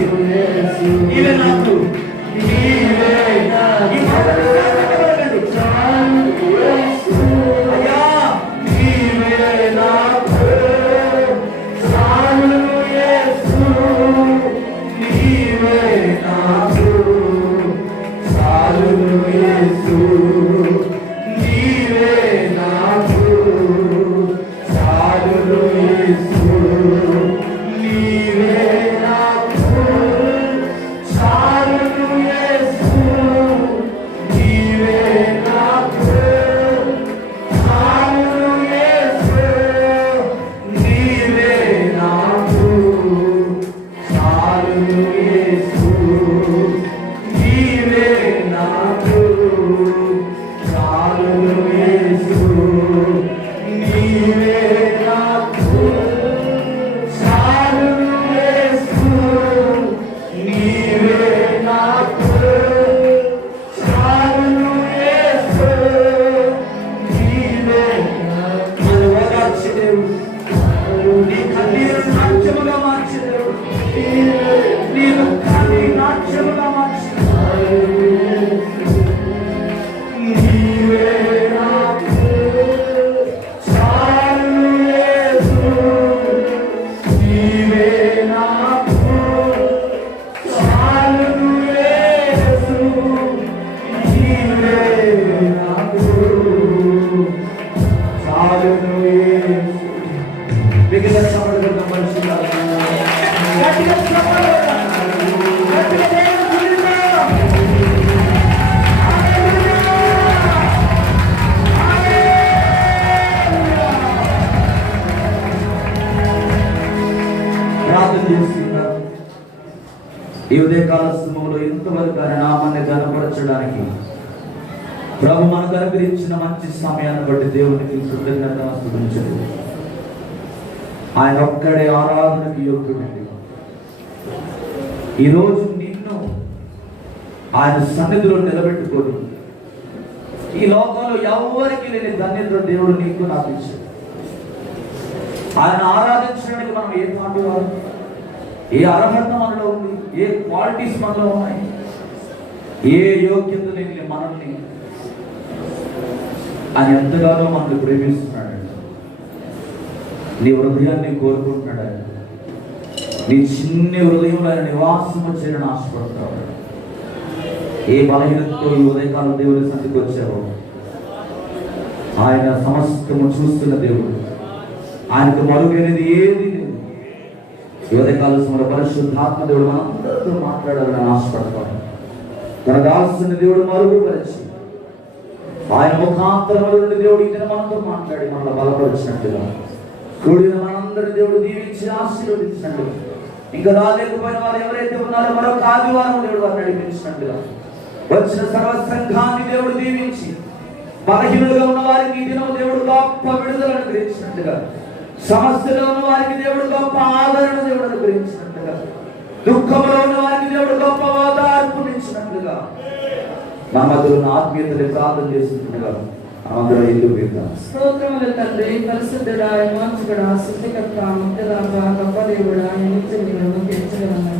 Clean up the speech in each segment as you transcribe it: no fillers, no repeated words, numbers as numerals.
చెప్పండి. నీవే నాకు, నీవే నాకు. అయ్యా నీవే నాకు, చాలు యేసు, నీవే నాకు, చాలు యేసు, నీవే నాకు, చాలు యేసు, నీవే నాకు, చాలు యేసు, నీవే నాకు, చాలు యేసు, నీవే నాకు, చాలు యేసు, నీవే నాకు, చాలు యేసు, నీవే నాకు, చాలు యేసు, నీవే నాకు, చాలు యేసు, నీవే నాకు. ఓదార్చే దేవుడు, నీ కన్నీరు నాట్యముగా మార్చే దేవుడు, నీ దుఃఖాన్ని నాట్యముగా మార్చే నీవే నాకు, చాలు యేసు, నీవే నాకు, చాలు యేసు, నీవే నాకు, చాలు యేసు. మిగిలిన సమర్థత మనుషుల గట్టిగా ప్రార్థన చేస్తున్నారు. ఈ ఉదయకాల సమయంలో ఇంతవరకు ఆయన నామాన్ని గణపరచడానికి ప్రభు మనకు అనుగ్రహించిన మంచి సమయాన్ని బట్టి దేవునికి కృతజ్ఞతలు. ఆయన ఒక్కడే ఆరాధనకి యోగ్యుడండి. ఈరోజు నిన్ను ఆయన సన్నిధిలో నిలబెట్టుకొని ఈ లోకంలో ఎవరికి లేని ధన్యత దేవుడు నీకు నాకు ఇచ్చాడు. ఆయన ఆరాధించడానికి మనం ఏ పాటి వారు, ఏ అర్హత మనలో ఉంది, ఏ క్వాలిటీస్ మనలో ఉన్నాయి, ఏ యోగ్యత లేని మనల్ని ఆయన ఎంతగానో మనల్ని ప్రేమిస్తున్నాడు. నీ హృదయాన్ని కోరుకుంటున్నాడు. నీ చిన్ని హృదయంలో ఆయన నివాసము చేయాలని ఆశపడతాడు. ఏ బలహీనతతో ఈ ఉదయకాలం దేవుని సన్నిధికి వచ్చావో ఆయన సమస్తము చూస్తున్న దేవుడు. ఆయనకు మరుగైనది ఏది లేదు. ఈ ఉదయకాల సమయంలో పరిశుద్ధాత్మ దేవుడు మనందరితో మాట్లాడాలని ఆశపడతాడు. తన దాసుని దేవుడు మరుగుపరిచి ఆయన ముఖాంతరముల నుండి దేవుడు ఈ దినం మనతో మాట్లాడి మనల్ని బలపరిచినట్టుగా, కూడిన మనందరి దేవుడు దీవించి ఆశీర్వదించినట్టుగా, ఇంకా రాలేకపోయిన వారు ఎవరైతే ఉన్నారో మరొక ఆదివారం దేవుడు వారిని నడిపించినట్టుగా, వచ్చిన సర్వ సంఘాన్ని దేవుడు దీవించి బలహీనులుగా ఉన్న వారికి ఈ దినం దేవుడు గొప్ప విడుదలను అనుగ్రహించినట్టుగా, సమస్యలో ఉన్న వారికి దేవుడు గొప్ప ఆదరణ దేవుడు అనుగ్రహించినట్టుగా, దుఃఖంలో ఉన్న వారికి దేవుడు గొప్ప ఓదార్పునిచ్చినట్లుగా, నమ్మదులను ఆత్మీయతని ప్రార్థన చేస్తున్నట్టుగా అందరం ఎందుకు వెళ్తాం. స్తోత్రములు తండ్రి, పరిశుద్ధుడా, విమోచకుడా, సృష్టికర్త, ముక్తిదాత, గొప్ప దేవుడా, నిత్యము తీర్చగలము.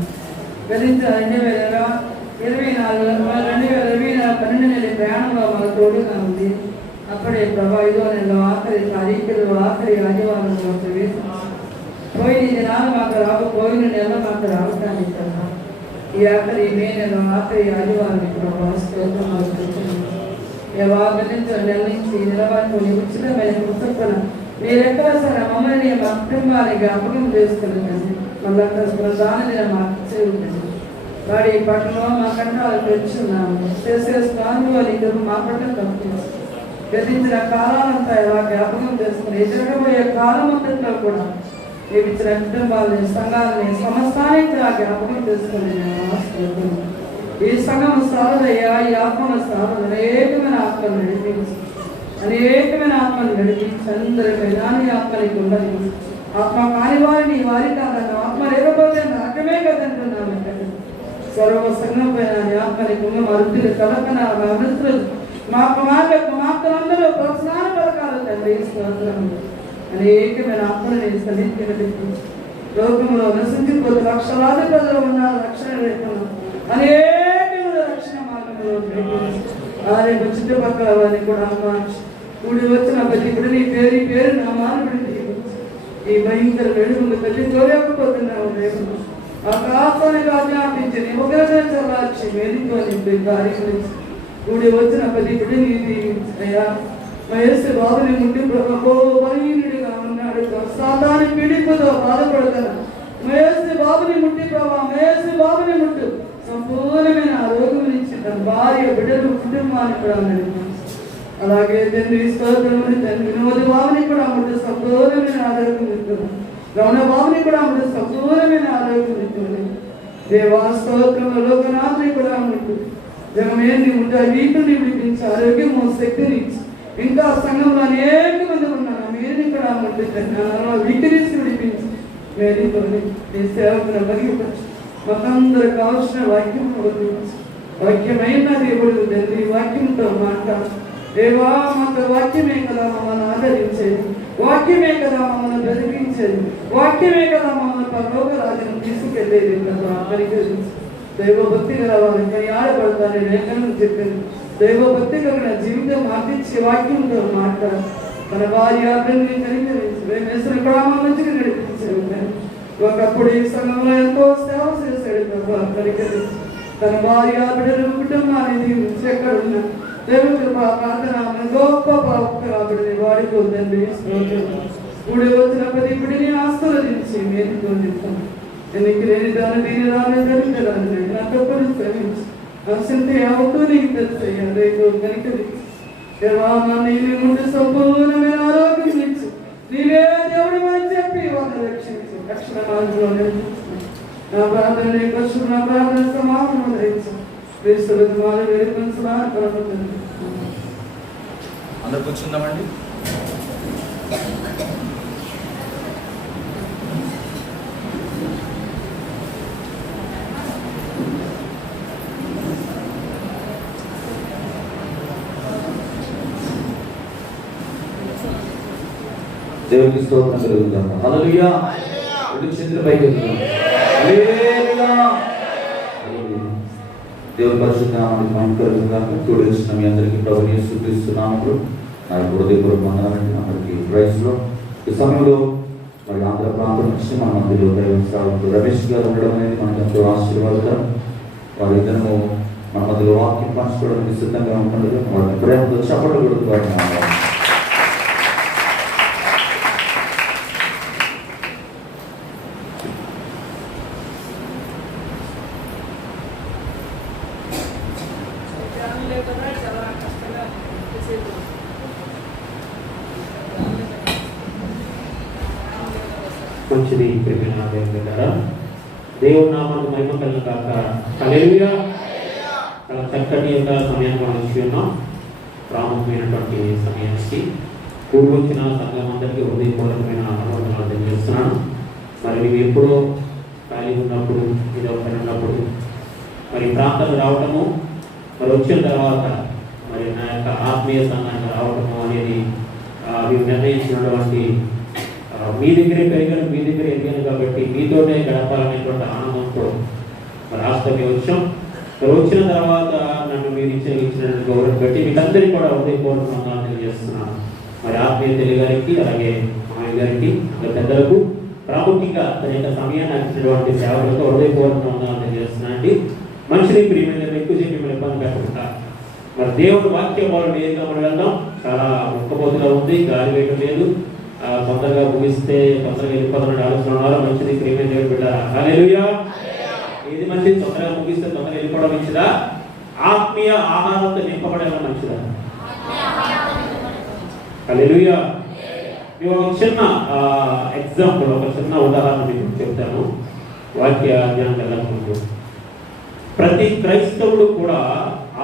గతించిన 2024 నెల ప్రయాణంలో మన తోడుగా ఉంది. అప్పుడే ప్రభా 5వ నెలలో ఆఖరి తారీఖులు, ఆఖరి ఆదివారంలో ప్రవేశించి పోయిన దినాలు మాకు పోయిన నెల మాకు రావటానికి కదా ఈ ఆఖరి మే నెల ఆఖరి ఆదివారం ప్రభా స్తోత్రములు గతించిన నెల నుంచి నిలబడుకొని ఉచితమైన కృతజ్ఞత మీరెక్కడ సరే మమ్మల్ని మా కుటుంబాన్ని జ్ఞాపకం చేసుకున్నాను. మళ్ళీ దానిని మాకు చేయండి. వాడి పట్టణంలో మా కంటాలు పెంచున్నాము. చేసే స్వానుభవాలు మా పట్ల తప్పించి గతించిన కాలాలంతా ఎలా జ్ఞాపకం చేసుకుని ఎదురకపోయే కాలం అంతట్లో కూడా మీకు ఇచ్చిన కుటుంబాలని, సంఘాలని, సమస్తానికి ఆ జ్ఞాపకం చేసుకుని ఈ సంఘం సారదయ్యా, ఈ ఆత్మల సారద అనేకమైన ఆత్మలు నడిపించి అందరికీ నాని ఆత్మనికి ఉండదు. ఆత్మ కాని వారిని వారి కాదన్న ఆత్మ లేకపోతే నరకమే కదంటున్నాను. సర్వ సంఘం పైన ఆత్మనికి ఉన్న మరుతులు కలపన మృతులు మా కుమార్తెలందరూ ప్రోత్సాహన పథకాలు తండ్రి అనేకమైన ఆత్మని సన్నిధికి లోకంలో నశించిపోతూ లక్షలాది ప్రజలు ఉన్నారు. కావాలని కూడా మార్చి కూడి వచ్చిన ప్రతి ఇప్పుడు నీ పేరు నా మానవుడి ఈ భయంకర వెలుగుంది ప్రతి తోలేకపోతున్నావు దేవుడు ఆకాశానికి ఆజ్ఞాపించి నీ ఒకరినే చల్లార్చి మేలుతో నింపి కార్యం కూడి వచ్చిన ప్రతి ఇప్పుడు నీ దీవించయ్యా వయస్సు బాబుని ముందు బలహీనుడిగా ఉన్నాడు సాతాని పీడిపుతో బాధపడుతున్నా మహేష్ బాబుని ముట్టి ప్రభావ మహేష్ బాబుని ముట్టు సంపూర్ణమైన ఆరోగ్యం ఇచ్చి తన భార్య బిడ్డలు కుటుంబాన్ని కూడా అలాగే తండ్రి స్తోత్రములు తండ్రి వినోద బాబుని కూడా ముట్టు సంపూర్ణమైన ఆరోగ్యం ఇస్తుంది రమణ బాబుని కూడా ముట్టు సంపూర్ణమైన ఆరోగ్యం ఇస్తుంది దేవా స్తోత్రము లోకనాథుని కూడా ముట్టు జగమేని ముట్టు వీటిని విడిపించి ఆరోగ్యము శక్తిని ఇచ్చి ఇంకా సంఘంలో అనేక మంది ఉన్నారు మీరు కూడా ముట్టు వీటిని విడిపించి మేరీతోని నీ సేవకును మరిగిపరచు మాకందరూ కావాల్సిన వాక్యం వాక్యమైన దేవుడు తండ్రి వాక్యంతో మాట్లాడు దేవా మాకు వాక్యమే కదా మమ్మల్ని ఆదరించేది వాక్యమే కదా మమ్మల్ని బ్రతికించేది వాక్యమే కదా మమ్మల్ని పరలోక రాజ్యం తీసుకెళ్లేది పరిగణించి దైవభక్తి గల వారికి ఆడపడతాను లేఖనం చెప్పింది దైవభక్తి కలిగిన జీవితం మార్పించి వాక్యంతో మాట్లాడు మన భార్య బిడ్డని కనికరించు గ్రామం నుంచి నడిపించాడు ఒకప్పుడు ఈ సంఘంలో ఎంతో సేవ చేశాడు కనికరించు తన భార్య బిడ్డలు కుటుంబాన్ని దీవించి ఎక్కడున్నా దేవుడు ప్రార్థన గొప్ప బిడ్డని వాడిపోతుంది కూడి వచ్చిన ప్రతి బిడ్డని ఆశీర్వదించి మేలుతో నింపాను ఎన్నికి లేని దాని దీని రాని దరిద్రాన్ని నా తప్పుని శ్రమించి అసంతే అవుతూ నీకు తెలుసయ్యా రేపు కనికరించు నీవే ముందు సంపూర్ణమైన ఆరోగ్యం ఇచ్చు నీవే దేవుడి అని చెప్పి వాళ్ళని రక్షించు రక్షణ మార్గంలో నడిపించు నా ప్రార్థన నా ప్రార్థన సమాధానం ధరించు క్రీస్తులకు మాల వేరుకొని సమాధానం అందరు కూర్చుందామండి. దేవునికి స్తోత్రం కలుగుతాం. హల్లెలూయా. రెండు చేతుల పైకి ఎత్తుదాం. హల్లెలూయా. దేవుని పరిశుద్ధ నామానికి మహిమ కలుగుగాక. కూడి వచ్చిన మీ అందరికీ ప్రభువు యేసు క్రీస్తు నామములో నా హృదయపూర్వక వందనాలండి. అందరికీ ప్రైజ్ లో ఈ సమయంలో మరి ఆంధ్ర ప్రాంతం నుంచి మన మధ్యలో దైవ సేవకులు రమేష్ గారు ఉండడం అనేది మనకు ఎంతో ఆశీర్వాదకరం. వారిద్దరూ మన మధ్యలో వాక్యం పంచుకోవడానికి సిద్ధంగా ఉంటుండగా వాళ్ళని ప్రేమతో చప్పట్లు కొడుతూ మంచిది ప్రేమ దేవుడా దేవుని నామానికి మహిమ కలుగును గాక. హల్లెలూయా. చాలా చక్కటి యొక్క సమయాన్ని మనం ఇచ్చి ఉన్నాం. ప్రాముఖ్యమైనటువంటి సమయానికి కూడి వచ్చిన సంఘం అందరికీ హృదయపూర్వకమైన అనుభవాలు తెలియజేస్తున్నాను. మరి మేము ఎప్పుడో ఖాళీ ఉన్నప్పుడు ఏదో పని ఉన్నప్పుడు మరి ప్రాంతాలు రావటము మరి వచ్చిన తర్వాత మరి నా యొక్క ఆత్మీయ సంఘానికి రావటము అనేది మేము నిర్ణయించినటువంటి మీ దగ్గరే పెరిగాను, మీ దగ్గర ఎదిగాను కాబట్టి మీతోనే గడపాలనేటువంటి ఆనందంతో మరి ఆస్తమే వచ్చాం. మరి వచ్చిన తర్వాత నన్ను మీరు ఇచ్చిన గౌరవం బట్టి మీకందరికీ కూడా హృదయపూర్వకంగా తెలియజేస్తున్నాను. మరి ఆత్మీయ తెలుగు గారికి అలాగే మామయ్య గారికి పెద్దలకు ప్రాముఖ్యంగా తన యొక్క సమయాన్ని అందించినటువంటి సేవలకు హృదయపూర్వకంగా తెలియజేస్తున్నాను అండి. మనిషిని ప్రియమైన ఎక్కువ చెప్పి మిమ్మల్ని ఇబ్బంది పెట్టకుండా మరి దేవుడు వాక్యం వాళ్ళు నేరుగా మనం వెళ్దాం. చాలా ఉక్కపోతుగా ఉంది, గాలి వేయటం లేదు. తొందరగా ముగిస్తే తొందరగా వెళ్ళిపోతున్న ఆలోచన ఉన్నారు. మంచిది ప్రియమైన దేవుడు బిడ్డారా. హల్లెలూయా. ఏది మంచిది? తొందరగా ముగిస్తే తొందరగా వెళ్ళిపోవడం మంచిదా? ఆత్మీయ ఆహారంతో నింపబడడం మంచిదా? హల్లెలూయా. ఒక చిన్న ఎగ్జాంపుల్, ఒక చిన్న ఉదాహరణ మీకు చెప్తాను. వాక్య జ్ఞానం వెళ్ళకముందు ప్రతి క్రైస్తవుడు కూడా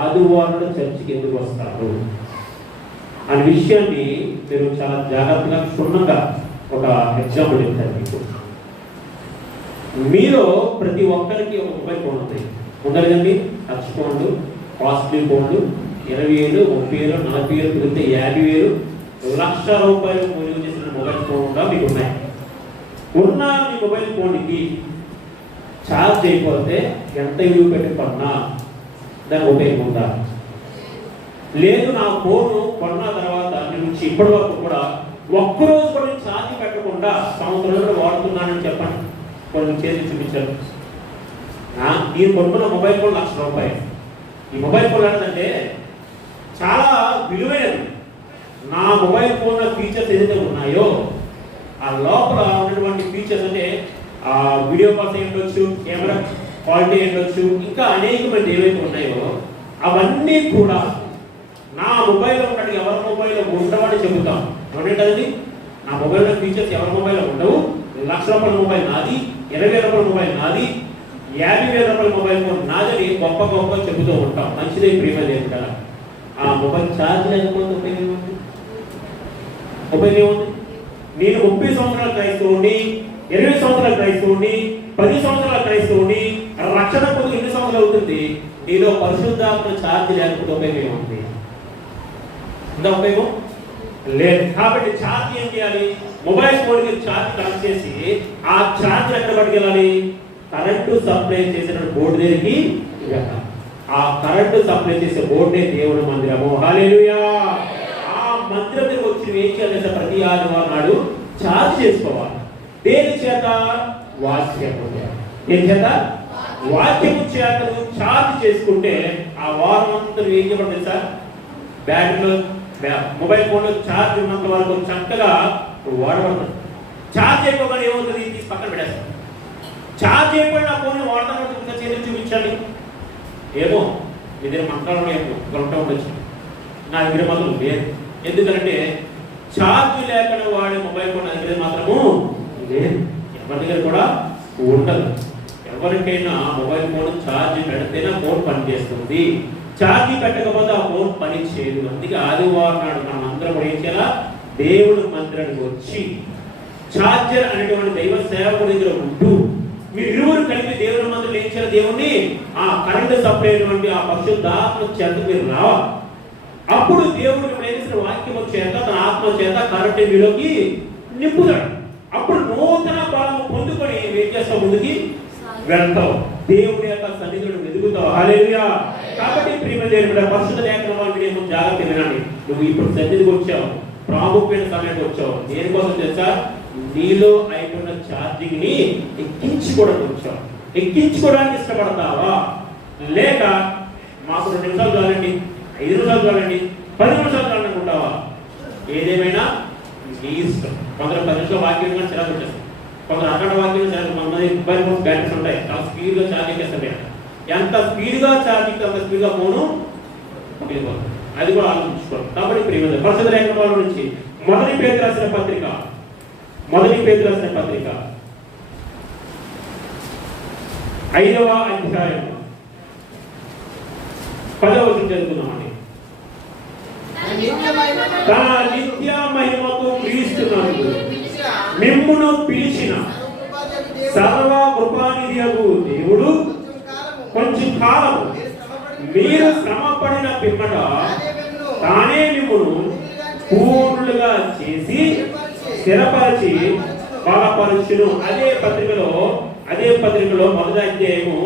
ఆదివారం చర్చికి ఎందుకు వస్తారు అనే విషయాన్ని మీరు చాలా జాగ్రత్తగా క్షుణ్ణంగా ఒక ఎగ్జాంపుల్ చెప్తారు మీకు. మీరు ప్రతి ఒక్కరికి ఒక మొబైల్ ఫోన్ ఉంది, ఉండదండి. టచ్ ఫోన్లు, కాస్ట్లీ ఫోన్లు 20,000, 30,000, 40,000 తిరిగితే 50,000, ₹1,00,000 విలువ చేసిన మొబైల్ ఫోన్ కూడా మీకు ఉన్నాయి. ఉన్న మీ మొబైల్ ఫోన్కి ఛార్జ్ అయిపోతే ఎంత విలువ పెట్టి కొన్నా దాని ఉపయోగం ఉందా? లేదు నా ఫోను కొన్న తర్వాత నుంచి ఇప్పటి వరకు కూడా ఒక్కరోజు కూడా నేను ఛార్జ్ పెట్టకుండా సంవత్సరంలో వాడుతున్నానని చెప్పండి. కొన్ని చేసి చూపించారు. నేను కొనుక్కున్న మొబైల్ ఫోన్ ₹1,00,000. ఈ మొబైల్ ఫోన్ ఏంటంటే చాలా విలువైనది. నా మొబైల్ ఫోన్ ఫీచర్స్ ఏదైతే ఉన్నాయో ఆ లోపల ఉన్నటువంటి ఫీచర్స్ అంటే వీడియో కాల్స్ ఉండొచ్చు, కెమెరా క్వాలిటీ ఉండొచ్చు, ఇంకా అనేకమైన ఏవైతే ఉన్నాయో అవన్నీ కూడా నా మొబైల్లో ఉన్నట్టు ఎవరి మొబైల్లో ఉండవని చెబుతాం. ఏంటండి, నా మొబైల్లో ఫీచర్స్ ఎవరి మొబైల్లో ఉండవు. ₹1,00,000 మొబైల్ నాది, ₹20,000 మొబైల్ నాది, ₹50,000 మొబైల్ ఫోన్ నాదని గొప్ప గొప్ప చెబుతూ ఉంటాం. మంచిదే ప్రియమైన దేవుడు కదా. ఆ మొబైల్ ఛార్జ్ లేకపోతే ఉపయోగం ఏముంది? నేను 30 సంవత్సరాల క్రైస్తవుని, 20 సంవత్సరాల క్రైస్తవుని, 10 సంవత్సరాల క్రైస్తవుని, రక్షణ పొంది 2 సంవత్సరాలు అవుతుంది. నీలో పరిశుద్ధాత్మ ఛార్జ్ లేకపోతే ఉపయోగం ఏముంది? ఇంత ఉపయోగం లేదు. కాబట్టి ఛార్జ్ ఏం చేయాలి? మొబైల్ ఫోన్కి ఛార్జ్ కనెక్ట్ చేసి ఆ ఛార్జ్ ఎక్కడ పట్టుకెళ్ళాలి? కరెంటు సప్లై చేసిన బోర్డు దగ్గరికి వెళ్ళాలి. ఆ కరెంటు సప్లై చేసే బోర్డే దేవుని మందిరము. హల్లెలూయా. ఆ మందిరం దగ్గర వచ్చి ఏం చేయాలి? ప్రతి ఆదివారం నాడు ఛార్జ్ చేసుకోవాలి. దేని చేత? వాక్యము. దేని చేత? వాక్యము చేత ఛార్జ్ చేసుకుంటే ఆ వారం అంతా ఏం చేయబడుతుంది సార్? బ్యాటరీలో మొబైల్ ఫోన్లో ఛార్జ్ ఉన్నంత వరకు చక్కగా వాడబడుతుంది. ఛార్జ్ అయిపోగానే ఏమవుతుంది? తీసి పక్కన పెట్టేస్తాం. ఛార్జ్ అయిపోయిన ఫోన్ వాడతాను చేతులు చూపించండి. ఏమో మీ దగ్గర మంత్రాలు గొంట ఉండొచ్చు, నా దగ్గర మాత్రం లేదు. ఎందుకంటే ఛార్జ్ లేకుండా వాడే మొబైల్ ఫోన్ నా దగ్గర మాత్రము లేదు, ఎవరి దగ్గర కూడా ఉండదు. ఎవరికైనా మొబైల్ ఫోన్ ఛార్జ్ పెడితేనే ఫోన్ పనిచేస్తుంది. ఛార్జ్ పెట్టకపోతే ఆ ఫోన్ పని చేయదు. అందుకే ఆదివారం నాడు మనం అందరం ఏం చేయాలా? దేవుడు మందిరానికి వచ్చి ఛార్జర్ అనేటువంటి దైవ సేవకుడి దగ్గర ఉంటూ మీరిరువురు కలిపి దేవుని మందిరం ఏం చేయాలి? దేవుణ్ణి ఆ కరెంటు సప్లై అయినటువంటి ఆ పరిశుద్ధాత్మ చేత మీరు రావాలి. అప్పుడు దేవుడు వేసిన వాక్యము చేత తన ఆత్మ చేత కరెంటు మీలోకి నింపుతాడు. అప్పుడు నూతన బలము పొందుకొని ఏం చేస్తావు? ముందుకి వెళ్తావు, దేవుడి యొక్క సన్నిధిలో వెతుకుతావు. హల్లెలూయా. కాబట్టి ప్రియమైన దేవుడా, పరిశుద్ధ లేఖనాలను వినే జాగ్రత్త వినండి. నువ్వు ఇప్పుడు సన్నిధికి వచ్చావు, ప్రాముఖ్యమైన సమయానికి వచ్చావు. దేనికోసం తెలుసా? నీలో అయిపోయిన ఛార్జింగ్ ని ఎక్కించుకోవడానికి వచ్చావు. ఎక్కించుకోవడానికి ఇష్టపడతావా? లేక మాకు 2 నిమిషాలు చాలండి, 5 నిమిషాలు చాలండి, 10 నిమిషాలు చాలనుకుంటావా? ఏదేమైనా నీ ఇష్టం. కొందరు 10 నిమిషాలు వాక్యం కానీ చిరాకు వచ్చేస్తాం, కొందరు అక్కడ వాక్యం చిరాకు. మన మొబైల్ ఫోన్ బ్యాటరీస్ ఉంటాయి, చాలా స్పీడ్గా ఛార్జింగ్ చేస్తాయి. ఎంత స్పీడ్గా ఛార్జింగ్ అంత స్పీడ్గా ఫోను పగిలిపోతుంది. అది కూడా ఆలోచించుకోవాలి. కాబట్టి ప్రియమైన పరిశుద్ధ లేఖనాల నుంచి మొదటి పేతురు రాసిన పత్రిక 5వ అధ్యాయం 10వ వచనం చదువుతున్నామండి. తన నిత్య మహిమకు క్రీస్తునందు మిమ్మును పిలిచిన సర్వ కృపానిధియగు దేవుడు కొంచెం కాలం మీరు శ్రమపడిన పిమ్మట తానే మిమ్మును పూర్ణులుగా చేసి స్థిరపరిచి బలపరుచును. అదే పత్రికలో మొదటి అధ్యాయము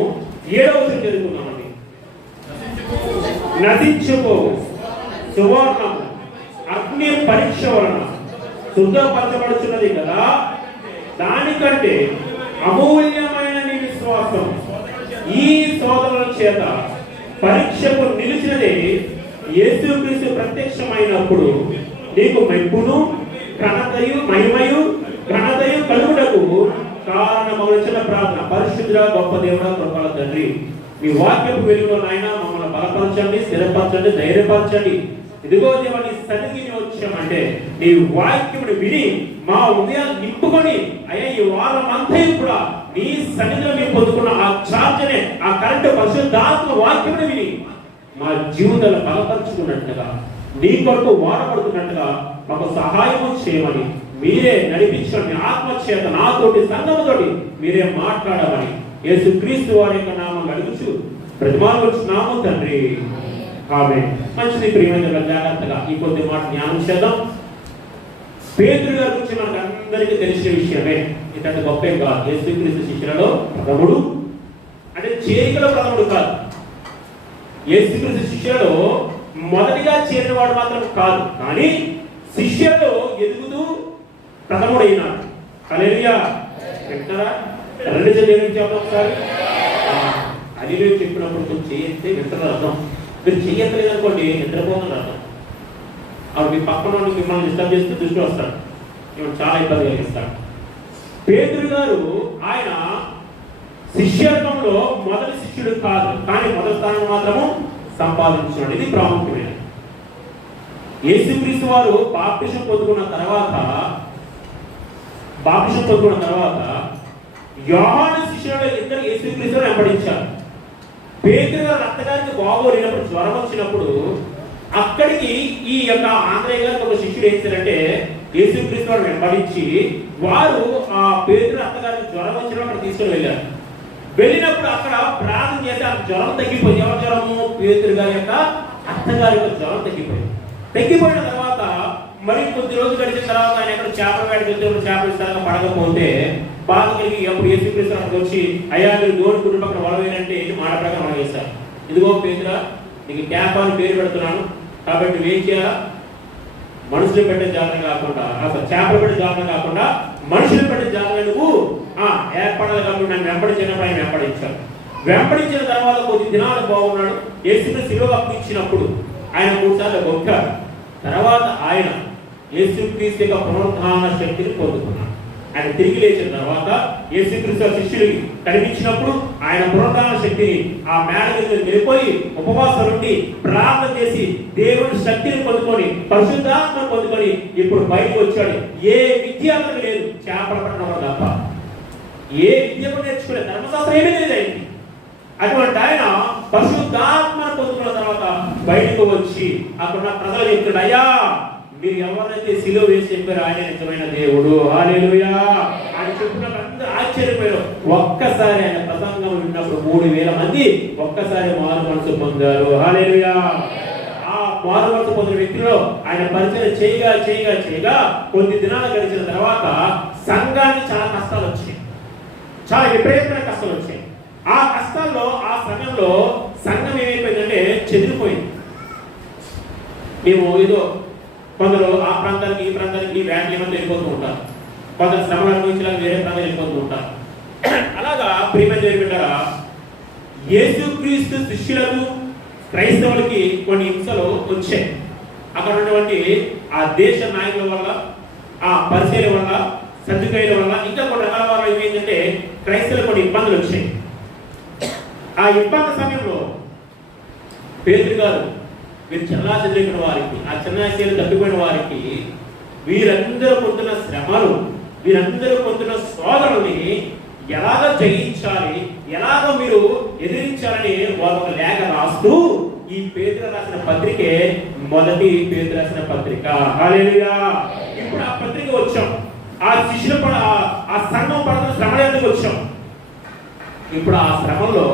7వ వచనం చదువుకున్నామండి. నశించుకో సువర్ణము అగ్ని పరీక్ష వలన శుద్ధపరచబడుచున్నది కదా, దానికంటే అమూల్యమైన నీ విశ్వాసం ఈ సోదరుల చేత పరీక్షకు నిలిచినదే యేసుక్రీస్తు ప్రత్యక్షమైనప్పుడు నీకు మెప్పును మహిమయు ఘనతయు కలుగుటకు కారణమవున ప్రార్థన. పరిశుద్ధ గొప్ప దేవుడా, కృపల తండ్రి, మీ వాక్యపు వెలుగులో నాయన మమ్మల్ని బలపరచండి, స్థిరపరచండి, ధైర్యపరచండి. ఇదిగో దేవా, నీ సన్నిధిని వచ్చామంటే నీ వాక్యముని విని మా ఉదయాన్ని నింపుకొని అయ్యా ఈ వారం అంతా కూడా నీ సన్నిధిలో మేము పొందుకున్న ఆ ఛార్జనే, ఆ కరెంటు పరిశుద్ధాత్మ వాక్యముని విని మా జీవితాలు బలపరుచుకున్నట్టుగా, నీ కొరకు వాడబడుతున్నట్టుగా మాకు సహాయము చేయమని మీరే నడిపించండి. ఆత్మచేత నాతోటి సంఘముతోటి మీరే మాట్లాడమని యేసుక్రీస్తు వారి యొక్క నామం అడుగుచు ప్రతిమాలుచున్నాము తండ్రి, ఆమేన్. మంచిది ప్రియమైన జాగ్రత్తగా ఈ కొద్ది మాట జ్ఞానం చేద్దాం. పేతురు గారి గురించి మనకు అందరికీ తెలిసిన విషయమే. ఇతడు గొప్ప కాదు, యేసుక్రీస్తు శిష్యులలో ప్రథముడు, అంటే చేరికలో ప్రథముడు కాదు. యేసుక్రీస్తు శిష్యులలో మొదటిగా చేరిన వాడు మాత్రం కాదు, కానీ శిష్యుల్లో ఎదుగుతూ ప్రథముడైనాడు. హల్లెలూయా. వింటారా? రెండు చెల్లించాము ఒకసారి. అది మీరు చెప్పినప్పుడు కొంచెం చేయిస్తే వింటారు అర్థం. మీరు చెయ్యట్లేదు అనుకోండి, నిద్రపోతున్నారు అర్థం. అప్పుడు మీ పక్కన వాళ్ళు మిమ్మల్ని డిస్టర్బ్ చేస్తే దృష్టి వస్తాడు, మిమ్మల్ని చాలా ఇబ్బంది కలిగిస్తాడు. పేతురు గారు ఆయన శిష్యత్వంలో మొదటి శిష్యుడు కాదు, కానీ మొదటి స్థానం మాత్రము సంపాదించాడు. ఇది ప్రాముఖ్యమైన. యేసుక్రీస్తు వారు బాప్టిజం పొందుకున్న తర్వాత యోహాను శిష్యులు ఇద్దరు యేసుక్రీస్తును వెంబడించారు. పేతురు గారు రక్తగారికి బాగోలేనప్పుడు, జ్వరం వచ్చినప్పుడు అక్కడికి ఈ యొక్క ఆంధ్రయ్య గారికి ఒక శిష్యుడు ఏం చేశారంటే యేసుక్రీస్తు వారు వెంబడించి వారు ఆ పేతురు రక్తగారికి జ్వరం వచ్చినప్పుడు అక్కడ తీసుకుని వెళ్ళారు. వెళ్ళినప్పుడు అక్కడ ప్రార్థన చేసి ఆ జ్వరం తగ్గిపోయింది. ఎవరి జ్వరము? పేతురు గారి యొక్క అత్తగారి యొక్క జ్వరం తగ్గిపోయిన తర్వాత మరి కొద్ది రోజులు గడిచిన తర్వాత ఆయన ఎక్కడ చేపల వేడికి వచ్చినప్పుడు చేపలు ఇస్తాక పడకపోతే బాధ కలిగి అప్పుడు యేసుక్రీస్తు అక్కడికి వచ్చి, అయ్యా మీరు గోడు కుటుంబ పక్కన వలవేనంటే ఏంటి మాట ప్రకారం మనం వేశారు. ఇదిగో పేతురా, నీకు క్యాప్ అని పేరు పెడుతున్నాను, కాబట్టి వేఖ్య మనుషులు పెట్టే జాతర కాకుండా, అసలు చేపలు పెట్టే జాతర కాకుండా మనుషులు పెట్టే జాతర నువ్వు ఏర్పడాలి కాబట్టి నన్ను వెంబడించినప్పుడు ఆయన వెంబడించారు. వెంబడించిన తర్వాత కొద్ది దినాలు బాగున్నాడు. యేసుని శిలువకు అప్పగించినప్పుడు ఆయన 3 సార్లు గొప్పారు. తర్వాత ఆయన యేసుక్రీస్తు యొక్క పునరుద్ధాన శక్తిని పొందుకున్నాడు. ఆయన తిరిగి లేచిన తర్వాత యేసుక్రీస్తు శిష్యుడికి కనిపించినప్పుడు ఆయన పునరుద్ధాన శక్తిని ఆ మేడ మీద వెళ్ళిపోయి ఉపవాసం నుండి ప్రార్థన చేసి దేవుని శక్తిని పొందుకొని పరిశుద్ధాత్మను పొందుకొని ఇప్పుడు బయటకు వచ్చాడు. ఏ విద్య లేదు, చేపల పట్టడం తప్ప ఏ విద్య కూడా నేర్చుకోలేదు, ధర్మశాస్త్రం ఏమీ లేదండి. అటువంటి ఆయన పరిశుద్ధాత్మను పొందుకున్న తర్వాత బయటకు వచ్చి అక్కడ ప్రజలు చెప్తున్నాడు, అయ్యా మీరు ఎవరైతే శిలువ వేసి చెప్పారు ఆయన నిజమైన దేవుడు, హల్లెలూయా ఆయన చెప్పినప్పుడు అందరూ ఆశ్చర్యపోయారు. ఒక్కసారి ఆయన ప్రసంగం విన్నప్పుడు 3000 మంది ఒక్కసారి మారు మనసు పొందారు. హల్లెలూయా. ఆ మారు మనసు పొందిన వ్యక్తిలో ఆయన పరిచయం చేయగా కొద్ది దినాలు గడిచిన తర్వాత సంఘానికి చాలా కష్టాలు వచ్చాయి, చాలా విపరీతమైన కష్టాలు వచ్చాయి. ఆ కష్టాల్లో ఆ సమయంలో సంఘం ఏమైపోయిందంటే చెదిరిపోయింది. మేము ఏదో కొందరు ఆ ప్రాంతానికి ఈ ప్రాంతానికి వ్యాన్లు ఏమైనా వెళ్ళిపోతూ ఉంటారు, కొందరు శ్రమలు అనుభవించడానికి వేరే ప్రాంతాలు వెళ్ళిపోతూ ఉంటారు. అలాగా ప్రియమైన దేవుని బిడ్డలారా, యేసుక్రీస్తు శిష్యులకు క్రైస్తవులకి కొన్ని హింసలు వచ్చాయి. అక్కడ ఉన్నటువంటి ఆ దేశ నాయకుల వల్ల, ఆ పరిచయాల వల్ల, సర్దుకాయల వల్ల, ఇంకా కొన్ని రకాల వల్ల ఏమైందంటే క్రైస్తవులకు కొన్ని ఇబ్బందులు వచ్చాయి. ఆ ఇబ్బంది సమయంలో పేతురు గారు వీరు చెల్లా చెదిరిన వారికి, ఆ చెన్నాశీలు తప్పిపోయిన వారికి వీరందరూ పొందుతున్న శ్రమలు, వీరందరూ పొందుతున్న శోధనని ఎలాగ జయించాలి, ఎలాగ మీరు ఎదిరించాలని వారు ఒక లేఖ రాస్తూ ఈ పేతురు రాసిన పత్రికే మొదటి పేతురు రాసిన పత్రిక. హల్లెలూయా. ఇప్పుడు ఆ పత్రిక వచ్చాం, ఆ శిష్యులు కూడా ఆ సంఘం పడుతున్న శ్రమల ఎందుకు వచ్చాం. ఇప్పుడు ఆ శ్రమంలో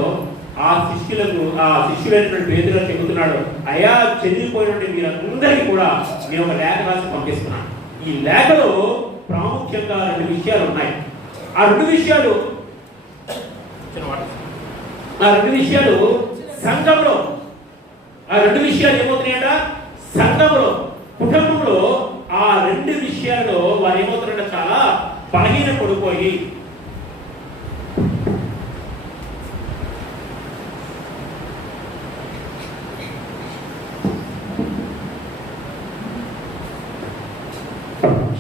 ఆ శిష్యులైనటువంటి పేతురు చెబుతున్నాడు, అయ్యా చెందిపోయినటువంటి మీరందరికీ కూడా నేను ఒక లేఖ రాసి పంపిస్తున్నాను. ఈ లేఖలో ప్రాముఖ్యంగా 2 విషయాలు ఉన్నాయి. ఆ రెండు విషయాలు సంఘంలో, ఆ 2 విషయాలు ఏమవుతున్నాయంట, సంఘంలో, కుటుంబంలో ఆ 2 విషయాల్లో వారు ఏమవుతున్నారంటే చాలా బలహీన పడిపోయి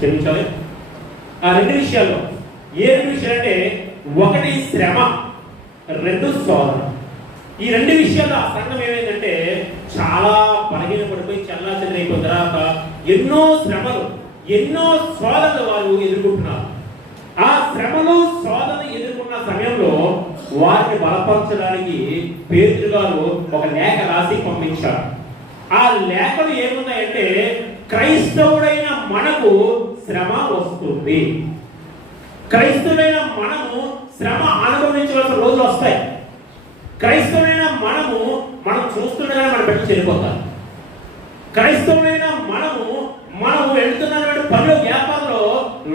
క్షమించాలి. ఆ 2 విషయాల్లో ఏ 2 విషయాలంటే, ఒకటి శ్రమ, 2 శోధన. ఈ 2 విషయాలు ఆ సంఘం ఏమైందంటే చాలా బలహీన పడిపోయి చల్లా చెదరైపోయిన తర్వాత ఎన్నో శ్రమలు, ఎన్నో శోధనలు వారు ఎదుర్కొంటున్నారు. ఆ శ్రమలు శోధన ఎదుర్కొన్న సమయంలో వారిని బలపరచడానికి పేతురు గారు ఒక లేఖ రాసి పంపించారు. ఆ లేఖలు ఏమున్నాయంటే, క్రైస్తవుడైన మనకు శ్రమ వస్తుంది, క్రైస్తవుడైన మనము శ్రమ అనుభవించవలసిన రోజులు వస్తాయి, క్రైస్తవుడైన మనం చూస్తుండగానే మన బిడ్డలు చనిపోతారు, క్రైస్తవుడైన మనం వెళ్తున్నటువంటి పనిలో వ్యాపారంలో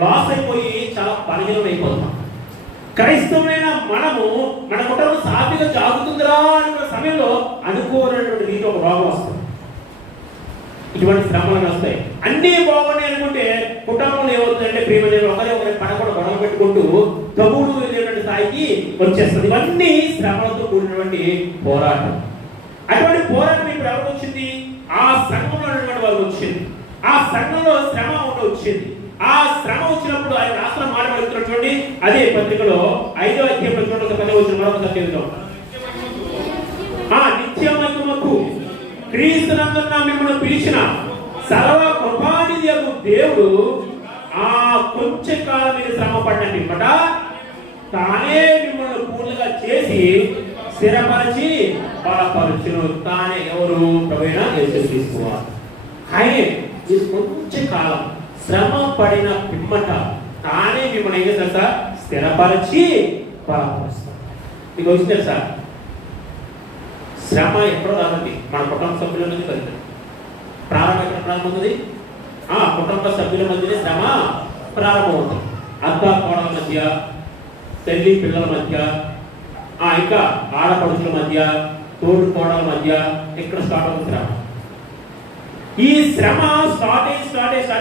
లాస్ అయిపోయి చాలా బలహీనం అయిపోతాం, క్రైస్తవుడైన మన కుటుంబం సాఫీగా జాగుతుందిరా అనే సమయంలో అనుకోనటువంటి రీతి ఒక రోగం వస్తుంది. ఇటువంటి శ్రమలు వస్తాయి. అన్నీ బాగున్నాయి అనుకుంటే కుటుంబంలో ఏమవుతుందంటే ప్రియమైన ఒకరి పడకుండా గొడవ పెట్టుకుంటూ తగుడు వెళ్ళేటువంటి స్థాయికి వచ్చేస్తుంది. ఇవన్నీ శ్రమలతో కూడినటువంటి పోరాటం. అటువంటి పోరాటం ఇప్పుడు ఎవరికి వచ్చింది? ఆ సంఘంలో ఉన్నటువంటి వారికి వచ్చింది. ఆ సంఘంలో శ్రమ వచ్చింది. ఆ శ్రమ వచ్చినప్పుడు ఆయన రాష్ట్రం మాట్లాడుతున్నటువంటి అదే పత్రికలో 5వ అధ్యాయంలో చూడండి, 10వ వచనం మరొకసారి చదువుదాం. నిత్యమకు క్రీస్తునందున మిమ్మల్ని పిలిచిన సర్వ కృపానిధియగు దేవుడు ఆ కొంచెం కాలం మీరు శ్రమ పడిన పిమ్మట తానే మిమ్మల్ని పూర్తిగా చేసి స్థిరపరిచి బలపరచును. తానే ఎవరు? ప్రభువైన యేసుక్రీస్తు వారు. ఆయనే ఇది కొంచెం కాలం శ్రమ పడిన పిమ్మట తానే మిమ్మల్ని ఏం చేస్తారు సార్? స్థిరపరిచి బలపరుస్తారు. మీకు వచ్చింది సార్, శ్రమ ఎక్కడో రాదండి, మన కుటుంబ సభ్యుల నుంచి కలుగుతుంది. ప్రారంభం ఎక్కడ ప్రారంభమవుతుంది? కుటుంబ సభ్యుల మధ్యనే శ్రమ ప్రారంభమవుతుంది. అత్త కోడల మధ్య, తల్లి పిల్లల మధ్య, ఇంకా ఆడపడుచుల మధ్య, తోడు కోడల మధ్య ఇక్కడ స్టార్ట్ అవుతుంది శ్రమ. ఈ శ్రమ స్టార్ట్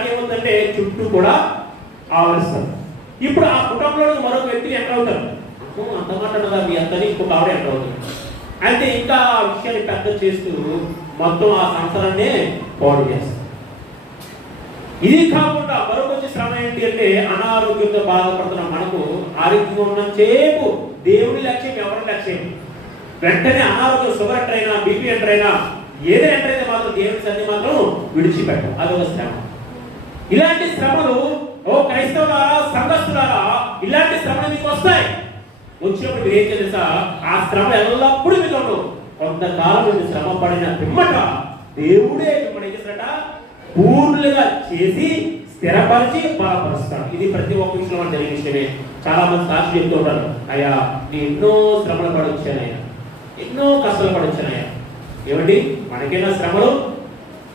ఏమవుతుందంటే చుట్టూ కూడా ఆవరిస్తారు. ఇప్పుడు ఆ కుటుంబంలో మరొక వ్యక్తిని ఎంటర్ అవుతారు. అంత మాట్లాడదా మీ అంతని ఇంకొక ఆవిడ ఎంటర్ అవుతుంది. అయితే ఇంకా ఆ విషయాన్ని పెద్ద చేస్తూ మొత్తం ఆ సంవత్సరాన్నే పాడు చేస్తారు. ఇది కాకుండా మరొక శ్రమ ఏంటి అంటే అనారోగ్యంతో బాధపడుతున్న మనకు ఆరోగ్యంగా ఉన్నంతసేపు దేవుడి లక్ష్యం ఎవరి లక్ష్యం? వెంటనే అనారోగ్యం, షుగర్ ఎంటర్ అయినా, బీపీ ఎంటర్ అయినా, ఏది ఎంటర్ అయితే మాత్రం దేవుడి సన్ని మాత్రం విడిచిపెట్టం. అదొక శ్రమ. ఇలాంటి శ్రమలు క్రైస్తవులారా, సంఘస్థులారా, ఇలాంటి శ్రమలు మీకు వస్తాయి. వచ్చినప్పుడు మీరు ఏం తెలుసా? ఆ శ్రమ ఎల్లప్పుడూ మీకు ఉండవు. కొంతకాలం మీరు శ్రమ పడిన పిమ్మట దేవుడే మిమ్మల్ని ఏం చేస్తారట? పూర్ణులుగా చేసి స్థిరపరిచి బలపరుస్తాడు. ఇది ప్రతి ఒక్క విషయంలో జరిగే విషయమే. చాలా మంది సాక్షి చెప్తూ ఉంటారు, అయ్యా నేను ఎన్నో శ్రమలు పడొచ్చానయ్యా, ఎన్నో కష్టాలు పడొచ్చానయ్యా. ఏమండి మనకైనా శ్రమలు?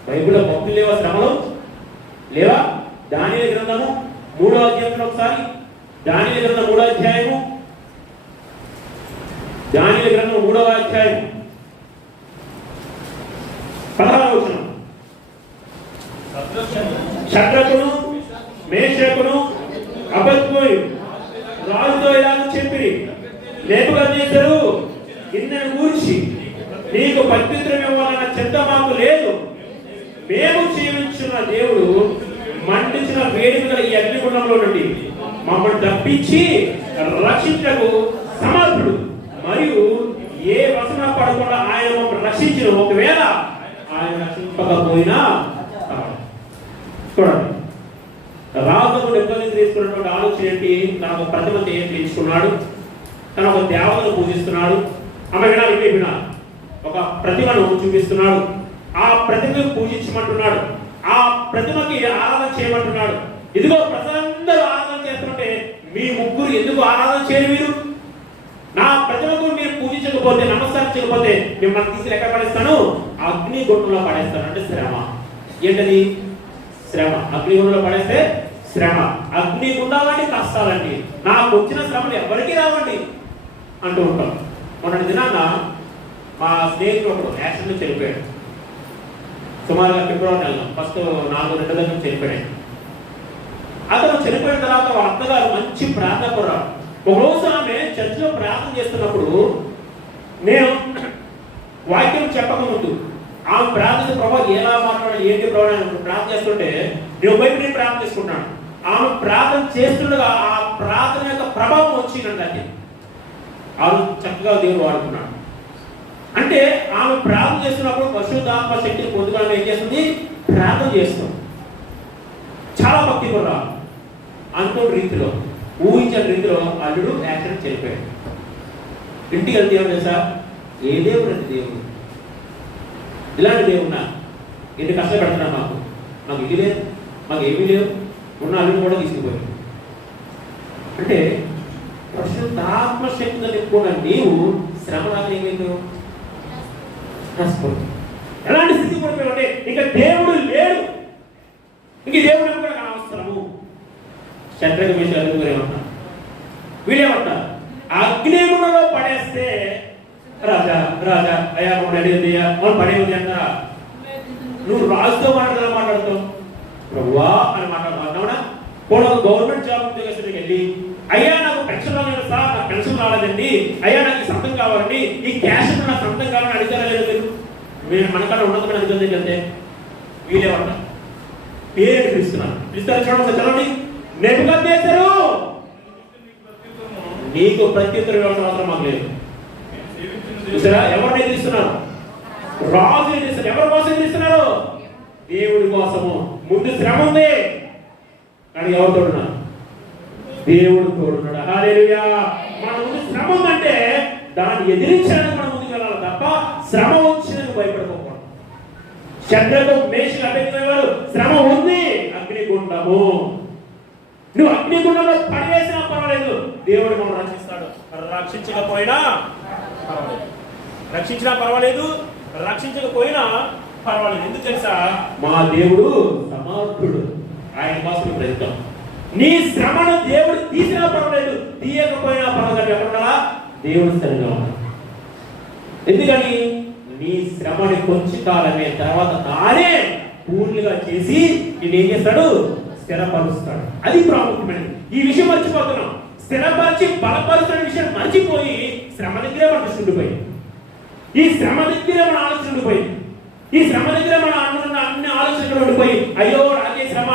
బైబిల్లో భక్తులు లేవా శ్రమలు? లేవా? దానియేలు గ్రంథము 3వ అధ్యాయంలో ఒకసారి, దానియేలు గ్రంథం 3వ అధ్యాయము, దానియేలు గ్రంథం 3వ అధ్యాయం 16వ వచనం. షద్రకును మేషకును అబద్ధాయి రాజుతో ఇలా చెప్పిరి, నెబుకద్నెజరు నిన్ను గూర్చి నీకు ప్రత్యుత్తరం ఇవ్వాలన్న చింత మాకు లేదు. మేము జీవించిన దేవుడు మండించిన వేడి గల ఈ అగ్నిగుండంలో నుండి మమ్మల్ని తప్పించి రక్షించకు సమర్థుడు. మరియు ఏ వసన పడకుండా ఆయన మమ్మల్ని రక్షించిన. ఒకవేళ ఆయన రక్షింపకపోయినా చూడండి, రాజు నెబుకద్నెజరు తీసుకున్నటువంటి ఆలోచన ఏంటి? తనకు ప్రతిమ చేయించుకున్నాడు, తన ఒక దేవతను పూజిస్తున్నాడు. ఆమె వినాలి, ఒక ప్రతిమను చూపిస్తున్నాడు. ఆ ప్రతిమను పూజించమంటున్నాడు, ఆ ప్రతిమకి ఆరాధన చేయమంటున్నాడు. ఇదిగో ప్రజలందరూ ఆరాధన చేస్తుంటే మీ ముగ్గురు ఎందుకు ఆరాధన చేయరు? మీరు నా ప్రజలకు మీరు పూజించకపోతే, నమస్కరించకపోతే మిమ్మల్ని తీసి ఎక్కడ పడేస్తాను? అగ్నిగుండంలో పడేస్తాను. అంటే శ్రమ. ఏంటది? శ్రమ. అగ్నిగుండంలో పడేస్తే శ్రమ. అగ్నిగుండాలంటే కష్టాలండి. నాకు వచ్చిన శ్రమలు ఎవరికి రావండి అంటూ ఉంటాం. మొన్నటి దినాన్న మా స్నేహితుడు ఒకడు యాక్సిడెంట్ చనిపోయాడు. సుమారుగా ఫిబ్రవరి నెలలో ఫస్ట్ 4-2 దగ్గర చనిపోయాడు. అతను చనిపోయిన తర్వాత వాళ్ళ అత్తగారు మంచి ప్రార్థన కొరాడు. ఒకరోజు ఆమె చర్చిలో ప్రార్థన చేస్తున్నప్పుడు నేను వాక్యం చెప్పకముందు ఆమె ప్రార్థన ప్రభావ ఎలా మాట్లాడాలి, ఏంటి ప్రభావం ప్రార్థన చేస్తుంటే నేను వైపు నేను ప్రార్థన చేసుకుంటాను. ఆమె ప్రార్థన చేస్తుండగా ఆ ప్రార్థన యొక్క ప్రభావం వచ్చిందండి. అది ఆమె చక్కగా దేవుడు వాడుకున్నాడు. అంటే ఆమె ప్రార్థన చేస్తున్నప్పుడు పరిశుద్ధాత్మ శక్తిని పొందుకోవడం ఏం చేస్తుంది? ప్రార్థన చేస్తుంది. చాలా భక్తి కూడా అనుకోని రీతిలో, ఊహించిన రీతిలో అల్లుడు యాక్సిడెంట్ చనిపోయాడు. ఇంటికి వెళ్తే ఏమో తెలుసా? ఏ దేవుడు అంటే దేవుడు, ఇలాంటి దేవుడున్నా ఎన్ని కష్టపెడుతున్నా మాకు ఇది లేదు, మాకు ఏమీ లేవు, ఉన్న అల్లుడు కూడా తీసుకుపోయాడు. అంటే పరిశుద్ధాత్మ శక్తితో నింపుకున్న నీవు శ్రమ రాక ఏమైందో నష్టపోతుంది. ఎలాంటి స్థితి పడిపోయాడంటే ఇంకా దేవుడు లేడు, ఇంక దేవుడు కూడా అనవసరము. శత్రుఘ్న విషయాలు ఏమంటారు? వీళ్ళేమంటారు? అగ్నిగుండంలో పడేస్తే రాజా రాజా అయ్యా రెడీ అయ్యా వాళ్ళు పడే ఉంది అంటారా? నువ్వు రాజుతో మాట్లాడతావు, ప్రభువా అని మాట్లాడుతున్నావునా? కూడా గవర్నమెంట్ జాబ్ ఉద్యోగస్తుడికి వెళ్ళి, అయ్యా నాకు పెన్షన్ రాలేదు సార్, నాకు పెన్షన్ రాలేదండి, అయ్యా నాకు ఈ సంతం కావాలండి, ఈ క్యాష్ నాకు సంతం కావాలని అడిగారా లేదు? మీరు మనకన్నా ఉన్నతమైన అధికారులకు వెళ్తే వీలేమంట పేరు పిలుస్తున్నారు. పిలుస్తారు చూడండి, చదవండి. నెబుకద్నెజరు నీకు ప్రత్యుత్తరం ఇవ్వాల్సిన అవసరం మాకు లేదు. చూసారా, ఎవరు ఎదిరిస్తున్నారు? రాజు ఎదిరిస్తున్నారు. ఎవరి కోసం ఎదిరిస్తున్నారు? దేవుడి కోసము. ముందు శ్రమ ఉంది, కానీ ఎవరు తోడున్నారు? దేవుడు తోడున్నాడు. హల్లెలూయా. మన ముందు శ్రమ ఉందంటే దాన్ని ఎదిరించడానికి మనం ముందుకు వెళ్ళాలి తప్ప శ్రమ వచ్చిందని భయపడుకోకూడదు. శత్రువు మేషులు అభిజ్ఞాలు శ్రమ ఉంది, అగ్నిగుండము. నువ్వు అగ్నిగుండంలో పడివేసినా పర్వాలేదు, దేవుడు మనం రక్షిస్తాడు. రక్షించకపోయినా పర్వాలేదు, రక్షించినా పర్వాలేదు, రక్షించకపోయినా పర్వాలేదు. ఎందుకు తెలుసా? మా దేవుడు సమర్థుడు, ఆయన కోసం ప్రయత్నం. నీ శ్రమను దేవుడు తీసినా పర్వాలేదు, తీయకపోయినా పర్వాలేదు. ఎక్కడా దేవుడు స్థిరంగా ఉన్నాడు. ఎందుకని? నీ శ్రమని కొంచెం కాలమే, తర్వాత తానే పూర్తిగా చేసి నేను ఏం చేస్తాడు? స్థిరపరుస్తాడు. అది ప్రాముఖ్యమైనది. ఈ విషయం మర్చిపోతున్నాం. స్థిరపరిచి బలపరుస్తున్న విషయం మర్చిపోయి శ్రమ దగ్గరే మన దృష్టి ఉండిపోయింది. ఈ శ్రమ దగ్గరే మన ఆలోచన ఉండిపోయింది. ఈ శ్రమ దగ్గర మన అన్ని ఆలోచనలు ఉండిపోయి అయ్యో నాకే శ్రమ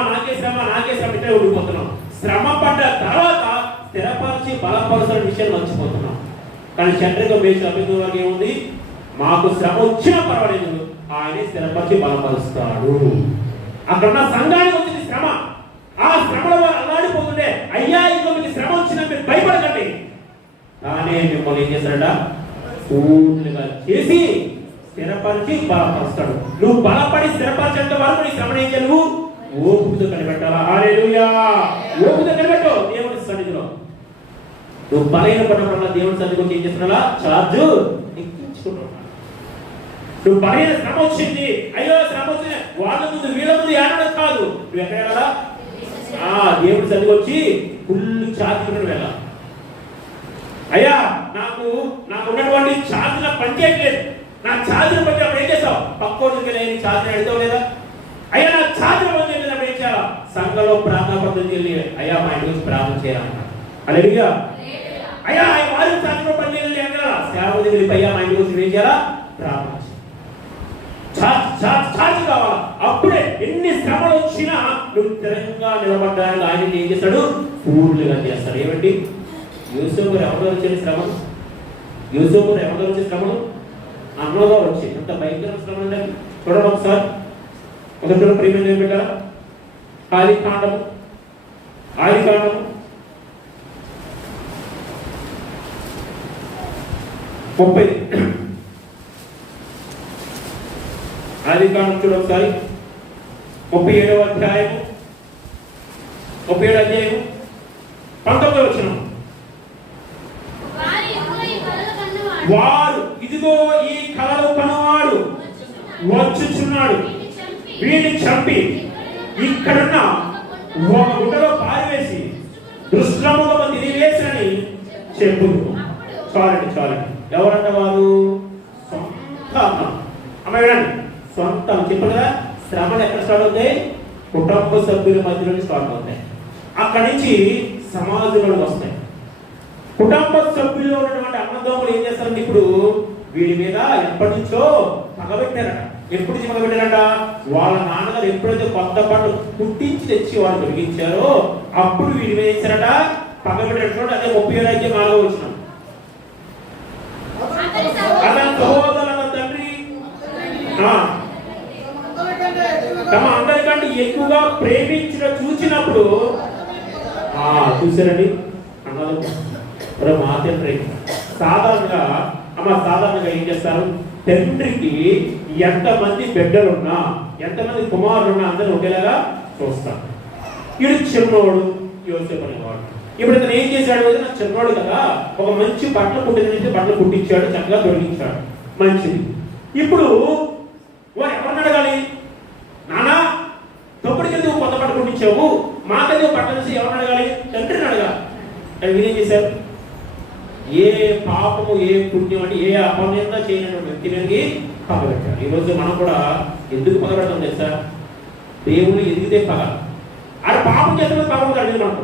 ఇట్లా ఉండిపోతున్నాం. శ్రమ పడ్డ తర్వాత స్థిరపరిచి బలపరుస్తున్న విషయం మర్చిపోతున్నాం. కానీ చంద్రిక మేష అభిజ్ఞానం ఏముంది? మాకు శ్రమ వచ్చినా పర్వాలేదు, ఆయనే స్థిరపరిచి బలపరుస్తాడు. అక్కడ ఉన్న సంఘానికి వచ్చింది శ్రమ. ఆ శ్రమలో అల్లాడిపోతుంటే అయ్యా ఇంకో మీకు శ్రమ వచ్చినా మీరు భయపడకండి, తానే మిమ్మల్ని ఏం చేస్తాడ? పూర్తిగా చేసి స్థిరపరిచి బలపరుస్తాడు. నువ్వు బలపడి స్థిరపరిచేంత వరకు నీ శ్రమను ఏం చేయాలి? నువ్వు ఓపికతో కనిపెట్టాలా? హల్లెలూయా. ఓపికతో కనిపెట్టు దేవుని సన్నిధిలో. నువ్వు బలైన పడ్డప్పుడు దేవుని సన్నిధిలో ఏం చేస్తున్నావా? చార్జ్ ఎక్కించుకుంటున్నావు. నువ్వు బలైన శ్రమ వచ్చింది, అయ్యో శ్రమ వచ్చింది, వాళ్ళ ముందు వీళ్ళ ముందు ఏడడం కాదు. నువ్వు ఎక్కడ వెళ్ళాలా? దేవుడి సన్నిధికి వచ్చి ఫుల్ ఛార్జ్ వెళ్ళాలి. అయ్యా నాకు ఉన్నటువంటి ఛార్జ్ నాకు పనిచేయట్లేదు, నా ఛార్జ్ పని అప్పుడు ఏం చేస్తావు? పక్కోడికి వెళ్ళి ఛార్జ్ అడుగుతావు లేదా? అయ్యా నా ఛార్జ్ పని చేయలేదు అప్పుడు ఏం చేయాలా? సంఘంలో ప్రార్థన పద్ధతి వెళ్ళి అయ్యా మా ఇంటి గురించి ప్రార్థన చేయాలన్నా. హల్లెలూయా. అయ్యా వారి ఛార్జ్లో పని చేయాలి అన్నా. సేవకు వెళ్ళి అయ్యా మా ఇంటి గురించి ఏం చేయాలా? ప్రార్థన ఛార్జ్ కావాలా? అప్పుడే ఎన్ని శ్రమలు వచ్చినా నువ్వు స్థిరంగా నిలబడ్డానికి ఆయన ఏం చేస్తాడు? పూర్తిగా చేస్తాడు. ఏమండి? యూసుఫ్ ఎవరు వచ్చే శ్రమలు? యూసుఫ్ ఎవరు వచ్చే శ్రమలు? అన్నగా వచ్చి ఎంత భయంకర శ్రమ అంటే చూడండి ఒకసారి. ఒకసారి ప్రేమ ఏం పెట్టారా? ఆదికాండము 30. ఆదికాండం చూడండి ఒకసారి. 37వ అధ్యాయము 19వ వచనం. వారు ఇదిగో ఈ కలలు కనువాడు వచ్చుచున్నాడు, వీడిని చంపి ఇక్కడున్న ఒక గుడ్డలో పారివేసి దుష్ట్రముగా తిరిగివేసని చెప్పుదు. చాలండి. ఎవరంట వారు? సొంత అమ్మ. వినండి, సొంతం చెప్పు కదా. శ్రమలు ఎక్కడ స్టార్ట్ అవుతాయి? కుటుంబ సభ్యుల మధ్యలో స్టార్ట్ అవుతాయి. అక్కడి నుంచి సమాజంలోకి వస్తాయి. కుటుంబ సభ్యుల్లో ఉన్నటువంటి అన్నదమ్ములు ఏం చేస్తారంటే ఇప్పుడు వీడి మీద ఎప్పటి నుంచో పగబెట్టారట. ఎప్పుడు నుంచి పగబెట్టారట? వాళ్ళ నాన్నగారు ఎప్పుడైతే కొత్త పండు పుట్టించి తెచ్చి వాళ్ళు తొలగించారో అప్పుడు వీడి మీద వేసారట, పగబెట్టారు. అదే 37వ వచనం. అతని సహోదరుల తండ్రి తమ అందరికంటే ఎక్కువగా ప్రేమించిన చూసినప్పుడు చూసారండి అన్నది మా తండ్రి సాధారణంగా ఏం చేస్తారు? తండ్రికి ఎంతమంది బిడ్డలున్నా ఎంతమంది కుమారులున్నా అందరూ ఒకేలాగా చూస్తారు. వీడు చిన్నోడు, యోసేపు అనేవాడు. ఇప్పుడు ఇతను ఏం చేశాడు? నాకు చిన్నోడు కదా, ఒక మంచి బట్టలు కుట్టించి బట్టలు కుట్టించాడు, చక్కగా తొలగించాడు, మంచిది. ఇప్పుడు వారు ఎవరిని అడగాలి? నానా తొప్పటికి నువ్వు కొత్త బట్ట కుట్టించావు, మాకైతే బట్టలు ఎవరిని అడగాలి? తండ్రిని అడగాలి. వీరేం చేశారు? ఏ పాపము, ఏ పుణ్యం అంటే ఏ అపనింద చేయనటువంటి వ్యక్తిని పగబెట్టాడు. ఈరోజు మనం కూడా ఎందుకు పగబెడతాం తెలుసా? దేవుడు ఎదిగితే పగ. ఆడ పాపం చేస్తే పగబడతాడు. ఇది మనకు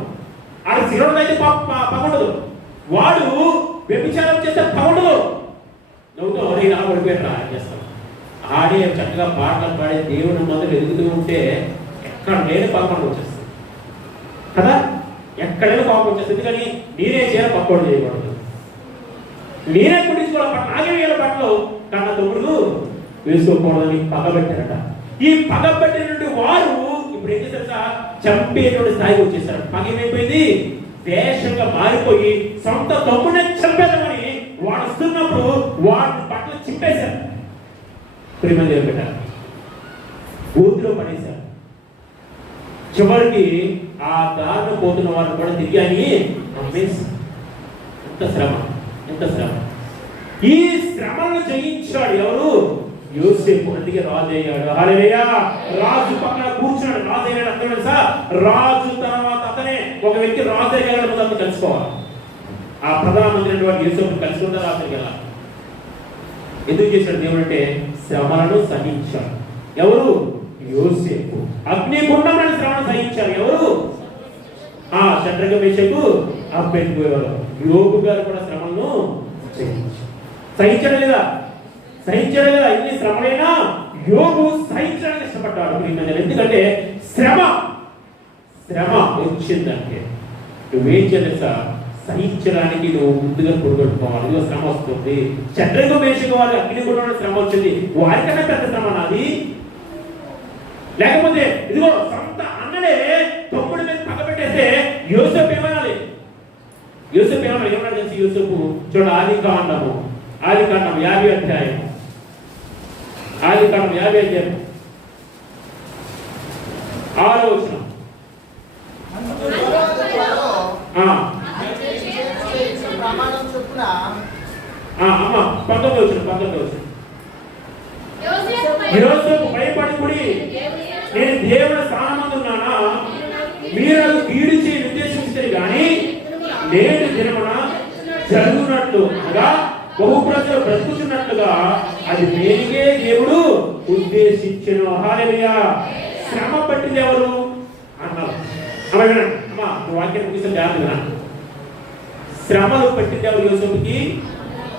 ఆడ శిరోడు అయితే పగఉండదు. వాడు వ్యభిచారం చేస్తే పగఉండదు. నవ్వుతాం, అరే ఇలా పడిపోయాడు చేస్తాం. ఆడే చక్కగా పాటలు పాడే దేవుని మొదలు ఎదుగుతూ ఉంటే ఎక్కడ లేని పాపం వచ్చేస్తుంది కదా. ఎక్కడైనా పాపం వచ్చేస్తుంది. ఎందుకని నేనే చేయాలి, పక్కోడు చేయకూడదు. నేనే కుట్టించుకోవాలి, నాకే వేయాలి బట్టలు, కన్న తమ్ముడు వేసుకోకూడదని పగబెట్టారట. ఈ పగబెట్టినటువంటి వారు ఇప్పుడు ఏం చేశారు? చంపేటువంటి స్థాయికి వచ్చేసారు. పగ ఏమైపోయింది? దేశంగా మారిపోయి సొంత తమ్ముడే చంపేదామని వాడు వస్తున్నప్పుడు వాడిని బట్టలు చింపేశారు. ప్రేమ పెట్టారు, ఊతిలో పడేశారు. చివరికి ఆ దారిలో పోతున్న వారిని కూడా తిరిగి అని నమ్మేశారు. ఎంత శ్రమ, ఎంత శ్రమ! ఈ శ్రమను జయించాడు ఎవరు? యోసేపు. అందుకే రాజు అయ్యాడు. హల్లెలూయా! రాజు పక్కన కూర్చున్నాడు. రాజు అయ్యాడు. అర్థం తెలుసా? రాజు తర్వాత అతనే ఒక వ్యక్తి రాజు అయ్యాడు. ముందు అతను తెలుసుకోవాలి. ఆ ప్రధానమంత్రి వాడు యోసేపు కలుసుకుంటే రాజుకి వెళ్ళాలి. ఎందుకు చేశాడు దేవుడు అంటే శ్రమలను సహించాడు. ఎవరు? యోసేపు. అగ్నిగుండంలోని శ్రమను సహించారు. ఎవరు? షడ్రక మేషకు అబ్బెట్టుకోయేవారు. యోబు గారు కూడా శ్రమలను సహించడం లేదా? సహించడం లేదా? ఇన్ని శ్రమలైనా యోబు సహించడానికి ఇష్టపడ్డాడు. ఎందుకంటే శ్రమ వచ్చిందంటే నువ్వేం చేస్తా? సహించడానికి నువ్వు ముందుగా పొడుగొట్టుకోవాలి. ఇదిగో శ్రమ వస్తుంది. షడ్రక మేషకు వారు అగ్నిగుండంలో శ్రమ వచ్చింది. వారికన్నా పెద్ద శ్రమ నాది. లేకపోతే ఇదిగో సొంత అన్నడే తమ్ముడి మీద పగబెట్టేస్తే యోసేపు ఏమనాలి? యోసేపు ఏమన్నాడు తెలిసి? యోసేపు చూడ ఆదికాండం 50 అధ్యాయం. ఆదికాండం 50 అధ్యాయం 6వ వచనం. అమ్మ 19వ వచనం. యోసేపు భయపడి నేను దేవుని స్థానమందున్నానా? మీరు కీడు చేయి ఉద్దేశించారు కానీ నేటి దినమున జరుగునట్లు అనగా బహు ప్రజలు బ్రతుకుతున్నట్లుగా అది నేనిగే దేవుడు ఉద్దేశించెను. హల్లెలూయా! శ్రమ పట్టింది ఎవరు అన్నారు. అమ్మా వాక్యం ముగిస్తే జాగ్రత్తగా. శ్రమలు పట్టింది ఎవరు? యోసేపుకి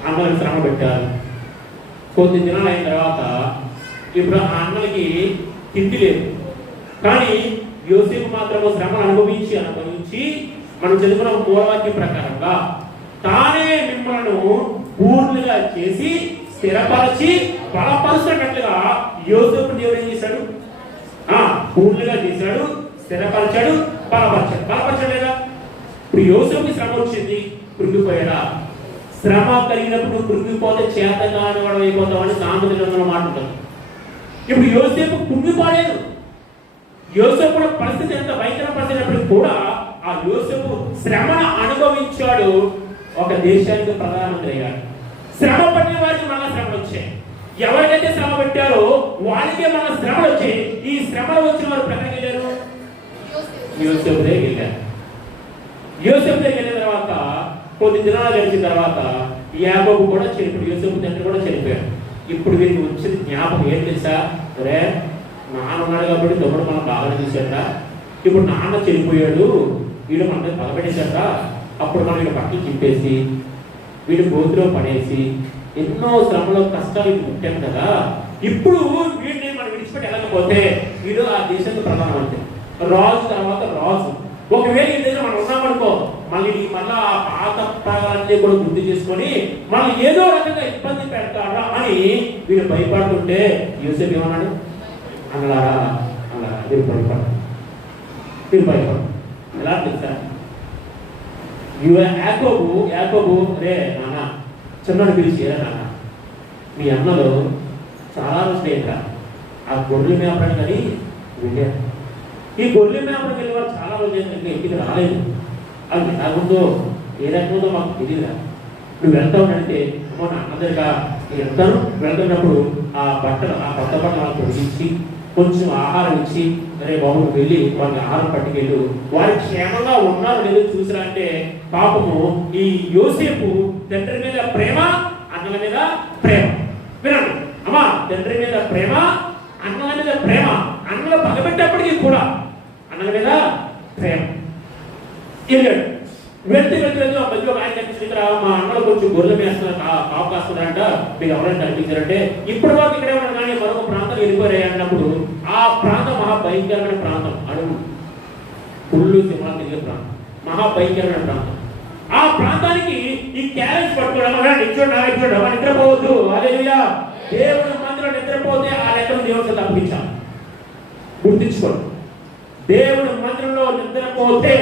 అన్నలకు శ్రమ పెట్టారు. కొద్ది దినాలు అయిన తర్వాత ఇప్పుడు ఆ అన్నలకి తిండి లేదు. కానీ యోసేపు మాత్రము శ్రమను అనుభవించి మనం చదువుకున్న మూలవాక్యం ప్రకారంగా తానే మిమ్మల్ని పూర్ణులుగా చేసి స్థిరపరిచి బలపరుస్తున్నట్లుగా యోసేపు దేవుడు ఏం చేశాడు? పూర్ణులుగా చేశాడు, స్థిరపరిచాడు, బలపరిచాడు లేదా? ఇప్పుడు యోసేపుకి శ్రమ వచ్చింది, కృంగిపోయాడా? శ్రమ కలిగినప్పుడు కృంగిపోతే చేతగాని వాడు అయిపోతామని సామెతల గ్రంథంలో మాట్లాడతాం. ఇప్పుడు యోసేపు కృంగిపోలేదు. యోసేపు పరిస్థితి ఎంత భయంకర పరిస్థితి కూడా ఆ యోసేపు శ్రమను అనుభవించాడు. ఒక దేశానికి ప్రధానమంత్రి అయ్యాడు. శ్రమ పడిన వారికి మళ్ళా శ్రమలు వచ్చాయి. ఎవరికైతే శ్రమ పెట్టారో వాళ్ళకే మళ్ళా శ్రమలు వచ్చాయి. ఈ శ్రమలు వచ్చిన వారు ఎక్కడికి వెళ్ళారు? యోసేపు దగ్గరికి వెళ్ళారు. యోసేపు దగ్గరికి వెళ్ళిన తర్వాత కొద్ది దినాలు గడిచిన తర్వాత యాకోబు కూడా చనిపోయాడు. యోసేపు తండ్రి కూడా చనిపోయాడు. ఇప్పుడు వీరికి వచ్చిన జ్ఞాపకం ఏం తెలుసా? అరే నాన్న ఉన్నాడు కాబట్టి తమ్ముడు మనం బాగా చూసాడ. ఇప్పుడు నాన్న చనిపోయాడు, వీడు మన మీద పగబెట్టేశాడ. అప్పుడు మనం వీడు పక్కకి చింపేసి వీడు గోతులో పడేసి ఎన్నో శ్రమలో కష్టాలు వీడు ముట్టాం కదా. ఇప్పుడు వీడిని మనం విడిచిపెట్టి వెళ్ళకపోతే వీడు ఆ దేశానికి ప్రధానమంత్రి, రాజు తర్వాత రాజు. ఒకవేళ ఈ దగ్గర మనం ఉన్నామనుకో మళ్ళా ఆ పాత ప్రాణాలన్నీ కూడా గుర్తు చేసుకొని మళ్ళీ ఏదో రకంగా ఇబ్బంది పెడతాడా అని వీడు భయపడుతుంటే యోసేపు ఏమన్నాడు? అన్నారా మీరు భయపడు ఎలా తెలుసా? యాకోబు రే నాన్న చిన్నడు పిలిచి నాన్న మీ అన్నలు చాలా రోజులు ఏంట్రా ఆ గొర్రెలు మేపడం కానీ వెళ్ళారు. ఈ గొర్రెలు మేపడం వెళ్ళి వారు చాలా రోజులు ఏంటంటే ఇంటికి రాలేదు. అది ఎలాగుందో ఏ రకంగా మాకు తెలియదురా. నువ్వు వెళ్తావు అంటే అమ్మో నా అన్న దగ్గర నేను వెళ్తాను. వెళ్తున్నప్పుడు ఆ బట్టలు ఆ కొత్త బట్టలు పొడిగించి కొంచెం ఆహారం ఇచ్చి అరే బాబు వెళ్ళి వారికి ఆహారం పట్టుకెళ్ళు, వారి క్షేమంగా ఉన్నారు లేదో చూసిరా అంటే పాపము ఈ యోసేపు తండ్రి మీద ప్రేమ, అన్నల మీద ప్రేమ. వినండి అమ్మా, తండ్రి మీద ప్రేమ, అన్నల మీద ప్రేమ, అన్నలు పగబెట్టేప్పటికీ కూడా అన్నల మీద ప్రేమ. వెళ్ళాడు, వెళ్తే మధ్యలో ఆయన కనిపించిన మా అన్నలు కొంచెం గొర్రెలు వేస్తున్నారు, కాపు కాస్తున్నారంట, మీకు ఎవరైనా కనిపించారంటే ఇప్పటి వరకు ఇక్కడే ఉన్నారు కానీ మరొక ప్రాంతం వెళ్ళిపోయాయి అన్నప్పుడు ఆ ప్రాంతం మహాభయంకరమైన ప్రాంతం, అడుగు పుల్లు సింహాలు తిరిగే ప్రాంతం, మహాభయంకరమైన ప్రాంతం. ఆ ప్రాంతానికి ఈ క్యారేజ్ పట్టుకోవడం నిద్రపోవద్దు. హల్లెలూయా. దేవుని మందిరం నిద్రపోతే ఆ లెక్కను దేవుడితో తప్పించాలి. గుర్తించుకోండి, దేవుని మందిరంలో నిద్రపోతే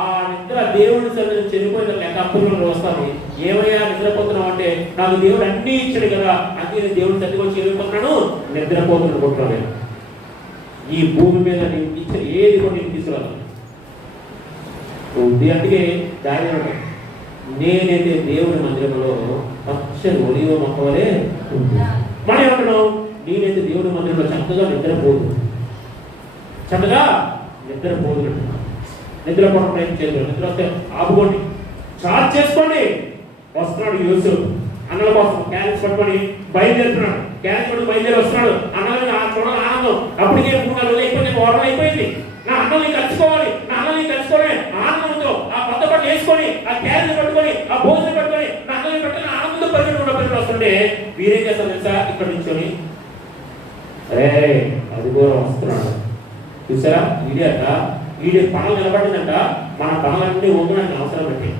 ఆ నిద్ర దేవుని సన్నిధిలో చనిపోయిన లెక్క అప్పుడు వస్తాను. ఏమయ్యా నిద్రపోతున్నావు అంటే నాకు దేవుడు అన్ని ఇచ్చాడు కదా, అన్ని నేను దేవుని సన్నిధిలో చనిపోతున్నాను, నిద్రపోతున్నాను అనుకుంటున్నాను. ఈ భూమి మీద నేను ఇచ్చిన ఏది కూడా నేను తీసుకురాను. అందుకే దాని నేనైతే దేవుని మందిరంలో పచ్చని ఒలివ మొక్క వలె మనం ఏమంటున్నాం, నేనైతే దేవుని మందిరంలో చక్కగా నిద్రపోదు, చక్కగా నిద్రపోదు. నిద్రపోవడం ప్రయత్నం చేయలేదు. నిద్ర వస్తే ఆపుకోండి, చార్జ్ చేసుకోండి. వస్తున్నాడు యూసుఫ్ అన్నల కోసం క్యారెట్ పట్టుకొని బయలుదేరుతున్నాడు. క్యారెట్ పట్టుకొని బయలుదేరి వస్తున్నాడు. అన్నలని చూడాలి ఆనందం. అప్పటికే 3 నెలలు అయిపోయింది, వారం అయిపోయింది. నా అన్నల్ని కలుసుకోవాలి, నా అన్నల్ని కలుసుకోవాలి ఆనందంతో ఆ కొత్త బట్టలు వేసుకొని ఆ క్యారెట్ పట్టుకొని ఆ భోజనం పట్టుకొని నా అన్నల్ని పట్టుకొని ఆనందంతో పరిగెట్టుకుంటూ వస్తుంటే వీరేం చేస్తారు తెలుసా, ఇక్కడ నుంచొని అరే అది కూడా వస్తున్నాడు చూసారా, ఈడే పనులు నిలబడిందంట, మన పనులన్నీ వందడానికి అవసరం పెట్టి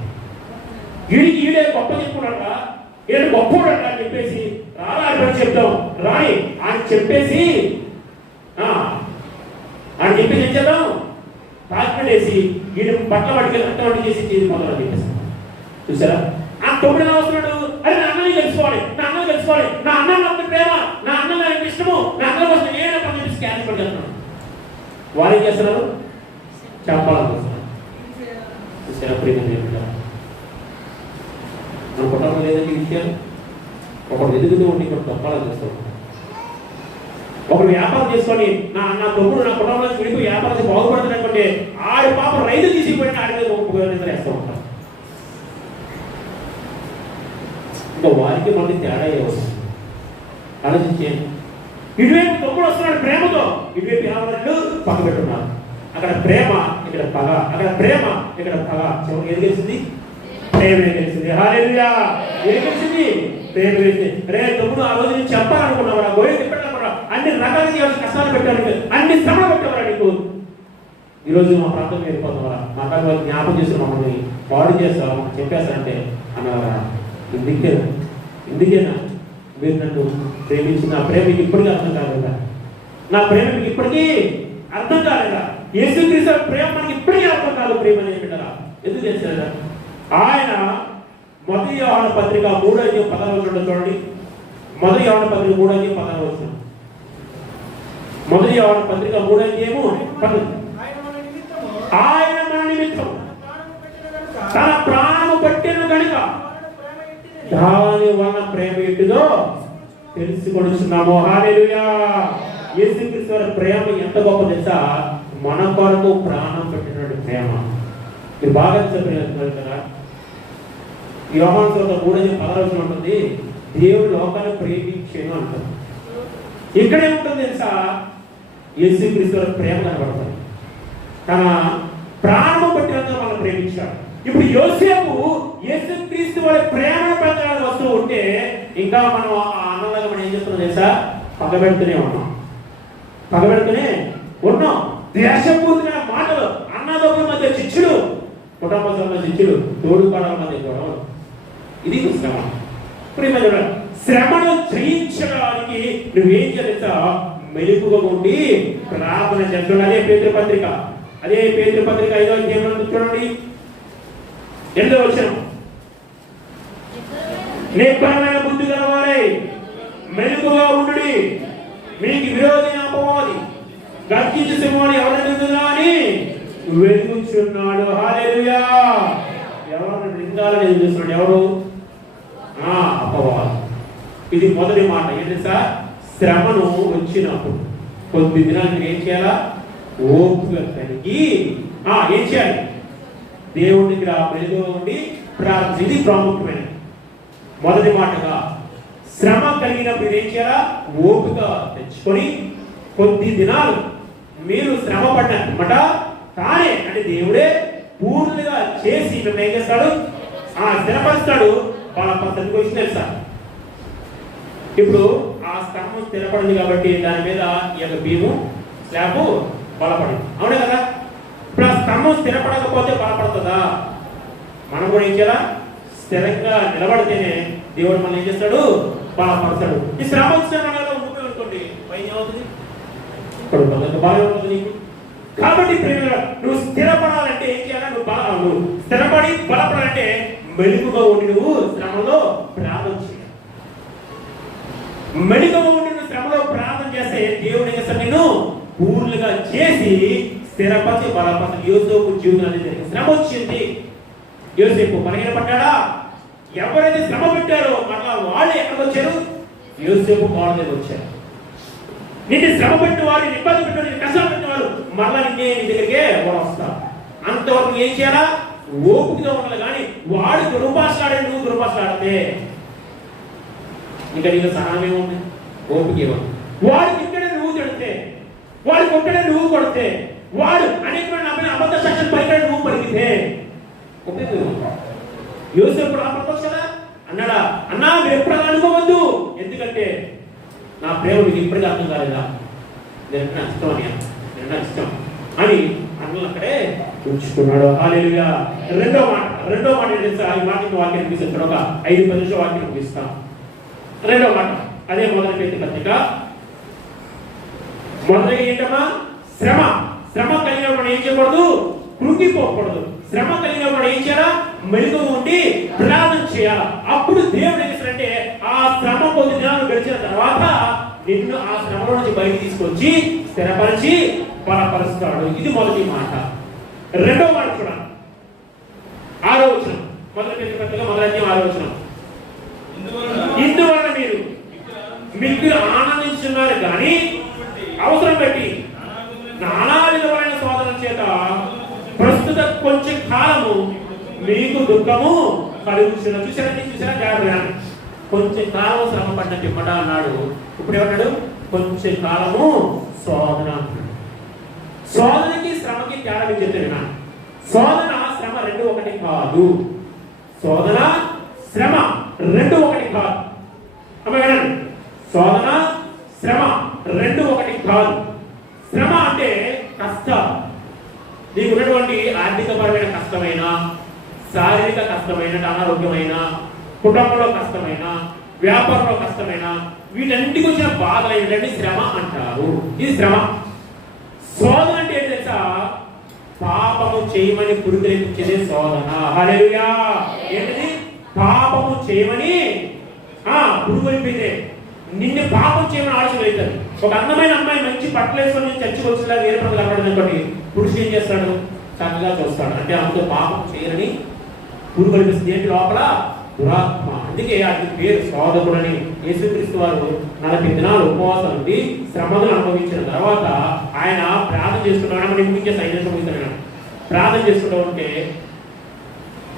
ఈడే గొప్ప చెప్పుకున్నాడ, ఈడు గొప్పవాడంట అని చెప్పేసి రాని చెప్తాం రాని అని చెప్పేసి అని చెప్పేసి ఏం చేద్దాం, తాకిపడేసి ఈడు బట్టలు పట్టుకెళ్ళి అంత చేసి చేసి మొదలు చెప్పేస్తాం. చూసారా, ఆ 9 వస్తున్నాడు, అరే నా అన్నని తెలుసుకోవాలి, నా అన్నని తెలుసుకోవాలి, నా అన్న నాకు ప్రేమ, నా అన్న నాకు ఇష్టము, నా అన్న కోసం ఏమైనా పని చెప్పేసి క్యాన్సిల్ పడుతున్నాడు. వారు ఏం చేస్తున్నారు, చెప్పాలనుకుంటున్నాను. చూసారా ప్రేమ మన కుటుంబం లేదంటే విషయాలు ఒకడు ఎదుగుతూ ఉండి ఇక్కడ తప్పాలని చేస్తాం. ఒకడు వ్యాపారం చేసుకొని నా తమ్ముడు నా కుటుంబంలో విడిపోయి వ్యాపారం బాగుపడుతున్నటువంటి ఆడి పాప రైతు తీసుకుపోయిన ఆడి మీద ఉపయోగం వేస్తూ ఉంటాం. ఇంకా వారికి మళ్ళీ తేడా వస్తుంది. ఆలోచించేయండి, ఇటువైపు తమ్ముడు వస్తున్నాడు ప్రేమతో, ఇటువైపు ఎవరు పక్క పెట్టున్నారు. అక్కడ ప్రేమ, ఇక్కడ పగ, అక్కడ ప్రేమ, ఇక్కడ పగ. చివరికి ఏది గెలిచింది, ప్రేమే గెలిచింది. హల్లెలూయా. ఏం గెలిచింది, ప్రేమ గెలిచింది. రే తమ్ముడు, ఆ రోజు నేను చెప్పాలనుకున్నావా, గోయ చెప్పాలనుకున్నా, అన్ని రకాలుగా కష్టాలు పెట్టాను, అన్ని శ్రమలు పెట్టేవారా నీకు. ఈరోజు మా ప్రాంతం వెళ్ళిపోతావా, మా కాదు జ్ఞాపకం చేసిన మమ్మల్ని పాడు చేస్తావా, చెప్పేస్తానంటే అన్నవారా, ఎందుకేనా మీరు నన్ను ప్రేమించి నా ప్రేమ మీకు ఇప్పటికీ అర్థం కాలేదా, నా ప్రేమ మీకు ఇప్పటికీ అర్థం కాలేదా, యేసుక్రీస్తు ప్రేమ మనకి ఇప్పటికీ అర్థం కాదు. ప్రేమ అనేది బిడ్డరా ఎందుకు తెలిసేదా, ఆయన మొదటి యోహాను పత్రిక 3:16 చూడండి. మొదటి యోహాను పత్రిక 3:16. మొదటి యోహాను పత్రిక 3:16. ఆయన మన నిమిత్తం తన ప్రాణము పెట్టెను కనుక దాని వలన ప్రేమ ఎట్టుదో తెలుసుకొనుచున్నాము. హల్లెలూయా. యేసుక్రీస్తు వారి ప్రేమ ఎంత గొప్ప తెలుసా, మన కొరకు ప్రాణం పెట్టినటువంటి ప్రేమ. మీరు బాగా చెప్పారు కదా, యోహాను సువార్త 3:16 ఉంటుంది, దేవుడు లోకాన్ని ప్రేమించేను అంటారు. ఇక్కడే ఉంటుంది తెలుసా, యేసుక్రీస్తు వారి ప్రేమ కనబడుతుంది. తన ప్రాణము పెట్టినందుకు మనం ప్రేమించాడు. ఇప్పుడు యోసేపు యేసుక్రీస్తు వారి ప్రేమను పెంచడానికి వస్తూ ఉంటే ఇంకా మనం అన్నలాగా మనం ఏం చేస్తున్నాం తెలుసా, పగబెడుతూనే ఉన్నాం. దేశపూర్తిగా మాటలు, అన్నదమ్ముల మధ్య చిచ్చుడు, కుటుంబ సభ్యుల చిచ్చుడు, తోడుకోవడం మధ్య గొడవలు. ఇది శ్రమ. శ్రమను జయించడానికి నువ్వేం చేస్తా, మెలుపుగా ఉండి ప్రార్థన చేస్తున్నాడు. అదే పేతురుపత్రిక 5వ అధ్యాయంలో చూడండి 8వ వచనం. నిబ్బరమైన బుద్ధి గలవారై మెలుగుగా ఉండుడి, మీకు విరోధి అపవాది గర్జించు సింహాన్ని ఎవరిని అని వెలుగుచున్నాడు. హల్లెలూయా. ఎవరిని నిందాలని ఎదురుస్తున్నాడు, ఎవరు, అపవాది. ఇది మొదటి మాట. ఏంటి సార్, శ్రమను వచ్చినప్పుడు కొద్ది దినాలు మీరు ఏం చేయాలా? ఓపిక కలిగి ఏం చేయాలి? దేవుడి దగ్గర మెలుగుగా ఉండి ప్రార్థన. ఇది ప్రాముఖ్యమైనది. మొదటి మాటగా శ్రమ కలిగినప్పుడు మీరు ఏం చేయాలా? ఓపిక తెచ్చుకొని కొద్ది దినాలు మీరు శ్రమ పడినమాట తానే అంటే దేవుడే పూర్తిగా చేసి మిమ్మల్ని ఏం చేస్తాడు? స్థిరపరుస్తాడు. వాళ్ళ పద్ధతికి వచ్చి తెలుసా? ఇప్పుడు ఆ స్తంభం స్థిరపడింది కాబట్టి దాని మీద ఈ యొక్క బీము స్లాబ్ బలపడింది, అవునే కదా? ఇప్పుడు ఆ స్తంభం స్థిరపడకపోతే బలపడుతుందా? మనం కూడా ఏం చేయాలా? స్థిరంగా నిలబడితేనే దేవుడు మనం ఏం చేస్తాడు? బలపడతాడు. ఈ శ్రమ వచ్చిన ఊపి అనుకోండి పైన ఏమవుతుంది? బాగా ఉంటుంది. కాబట్టి నువ్వు స్థిరపడాలంటే ఏం చేయాలి? నువ్వు స్థిరపడి బలపడాలంటే మెలుగుగా ఉండి నువ్వు శ్రమలో ప్రార్థన చేయాలి. మెలుగుగా ఉండి నువ్వు శ్రమలో ప్రార్థన చేస్తే దేవుడు ఏం చేస్తాడు? నిన్ను పూర్తిగా చేసి స్థిరపరిచి బలపరిచి. యోసేపు జీవితాన్ని జరిగింది. శ్రమ వచ్చింది. యోసేపు బలహీనపడ్డాడా? ఎవరైతే శ్రమ పెట్టారో మరలా వాళ్ళు ఎక్కడికి వచ్చారు? యోసేపు వాళ్ళ దగ్గర వచ్చారు. నిన్ను శ్రమ పెట్టిన వాడు, ఇబ్బంది పెట్టిన వాడు, కష్టాలు పెట్టిన వాడు మరలా నీ దగ్గరికే వాడు వస్తారు. అంతవరకు ఏం చేయాలా? ఓపికగా ఉండాలి. కానీ వాడు దుర్భాషలాడే నువ్వు దుర్భాషలాడితే ఇంకా నీకు సహనం ఏముంది? ఓపిక ఏముంది? వాడు తిక్కడే నువ్వు తిడితే, వాడు కొట్టడే నువ్వు కొడితే, వాడు అనేకమైన అబద్ధ సాక్ష్యం పలికాడే నువ్వు పలికితే ఉపయోగం. యోసేపు రాకపోవచ్చు కదా అన్నాడా? అన్నా మీరు ఎప్పుడు అలా అనుకోవద్దు, ఎందుకంటే నా ప్రేమ మీకు ఇప్పటికీ అర్థం కాలేదా? నేను ఇష్టం అని నేను ఇష్టం అని అన్నలు అక్కడే ఉంచుకున్నాడు. హల్లెలూయా. రెండో మాట తెలుసా? ఈ మాటకి వాక్యం అనిపిస్తుంది. ఒక 5-10 నిమిషాల వాక్యం అనిపిస్తాం. రెండో మాట అదే మొదటి పేతురు పత్రిక. మొదటిగా ఏంటమ్మా? శ్రమ కలిగినప్పుడు ఏం చేయకూడదు? కృంగిపోకూడదు. శ్రమ కలిగినప్పుడు ఏం చేయాలా? మెలుగుగా ఉండి ప్రార్థన చేయాలి. అప్పుడు దేవుడు ఏం చేస్తాడంటే ఆ శ్రమ కొద్ది దినాలు గడిచిన తర్వాత నిన్ను ఆ శ్రమలో నుంచి బయట తీసుకొచ్చి స్థిరపరిచి బలపరుస్తాడు. ఇది మొదటి మాట. రెండో మాట చూడండి, 6వ వచనం. మొదటి పేతురు పత్రిక 1వ అధ్యాయం 6వ వచనం. ఇందువలన మీరు ఆనందించున్నారు కానీ అవసరం పెట్టి నానా విధమైన శోధనల చేత ప్రస్తుత కొంచెం కాలము మీకు దుఃఖము కలుగుతున్న. చూసారా జాగ్రత్త. కొంచెం కాలం శ్రమ పడ్డ ఇమ్మట అన్నాడు. ఇప్పుడు ఏమన్నాడు? కొంచెం కాలము శోధన అంటున్నాడు. శోధనకి శ్రమకి తేడా మీకు చెప్తాను. శోధన శ్రమ రెండు ఒకటి కాదు. శోధన శ్రమ రెండు ఒకటి కాదు. అమ్మాయి శోధన శ్రమ రెండు ఒకటి కాదు. శ్రమ అంటే కష్టం. నీకు ఉన్నటువంటి ఆర్థికపరమైన కష్టమైన, శారీరక కష్టమైన, అనారోగ్యమైన, కుటుంబంలో కష్టమైన, వ్యాపారంలో కష్టమైన, వీటన్నిటికి వచ్చిన బాధలు ఏంటంటే శ్రమ అంటారు. ఇది శ్రమ. శోధన అంటే ఏంటి తెలుసా? పాపము చేయమని పురుగెత్తించేదే శోధన. హల్లెలూయా. ఏంటిది? పాపము చేయమని పురుగొలిపితే నిన్ను పాపం చేయమని ఆలోచన అవుతుంది. ఒక అందమైన అమ్మాయి మంచి బట్టలు వేసుకొని చర్చకు వచ్చినా వేరే పనులు కనపడదనుకోండి, పురుషుడు ఏం చేస్తాడు? చక్కగా చూస్తాడు. అంటే ఆమెతో పాపం చేయరని పురుగొలిపిస్తుంది. ఏంటి? లోపల దురాత్మ. అందుకే అది పేరు శోధకుడు అని. యేసుక్రీస్తు వారు 40 దినాలు ఉపవాసం నుండి శ్రమను అనుభవించిన తర్వాత ఆయన ప్రార్థన చేసుకున్నాడు. ముగించే సైన్యం ముగిస్తున్నాడు. ప్రార్థన చేసుకుంటూ ఉంటే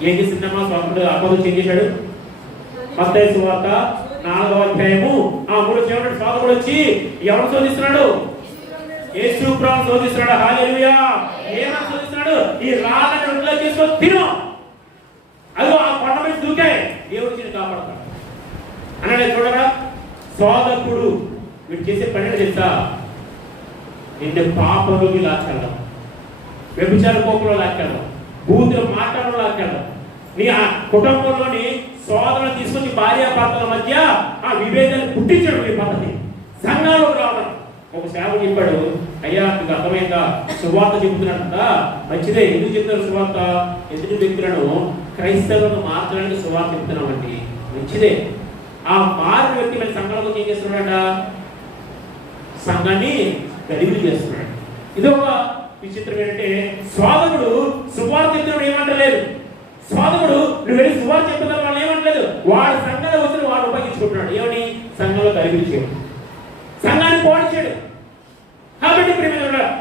ఏం చేసిందమ్మా? స్వామి అపదం ఏం చేశాడు? మత్తయి సువార్త 4వ అధ్యాయము 3వ వచనం. స్వామి వచ్చి ఎవరు శోధిస్తున్నాడు? యేసు ప్రభువును శోధిస్తున్నాడు. హల్లెలూయా. ఏమని శోధిస్తున్నాడు? ఈ రాళ్ళని రొట్టెలుగా చేసుకొని తిను. అదో ఆ కొండ మీద దూకాయి, దేవుడు చిన్న కాపాడతాడు అన్నాడు. చూడరా, శోధకుడు వీడు చేసే పని తెలుసా? నిన్ను పాపంలోకి లాక్కెళ్దాం, వ్యభిచార కోపంలో లాక్కెళ్దాం, బూతులు మాట్లాడడం లాక్కెళ్దాం, నీ ఆ కుటుంబంలోని శోధన తీసుకొచ్చి భార్యాభర్తల మధ్య ఆ విభేదాన్ని పుట్టించడం ఈ పద్ధతి. సంఘాలకు రావడం. ఒక సేవకు చెప్పాడు, అయ్యా మీకు అర్థమైందా? సువార్త చెబుతున్నాడంట. మంచిదే. ఎందుకు చెప్తున్నారు సువార్త? ఎదుటి వ్యక్తులను క్రైస్తవులను మార్చడానికి సువార్త చెప్తున్నామండి. మంచిదే. ఆ మారిన వ్యక్తి మన సంఘంలో ఏం చేస్తున్నాడట? సంఘాన్ని గడిబిడి చేస్తున్నాడు. ఇది ఒక విచిత్రం. ఏంటంటే శోధకుడు సువార్త చెప్తున్నాడు ఏమంటలేదు. శోధకుడు నువ్వు వెళ్ళి సువార్త చెప్తున్న వాళ్ళు ఏమంటలేదు. వాడు సంఘంలో వచ్చిన వాడు ఉపయోగించుకుంటున్నాడు. ఏమని? సంఘంలో గడిబిడి చేయడం, సంఘాన్ని పోడిచాడు. కాబట్టి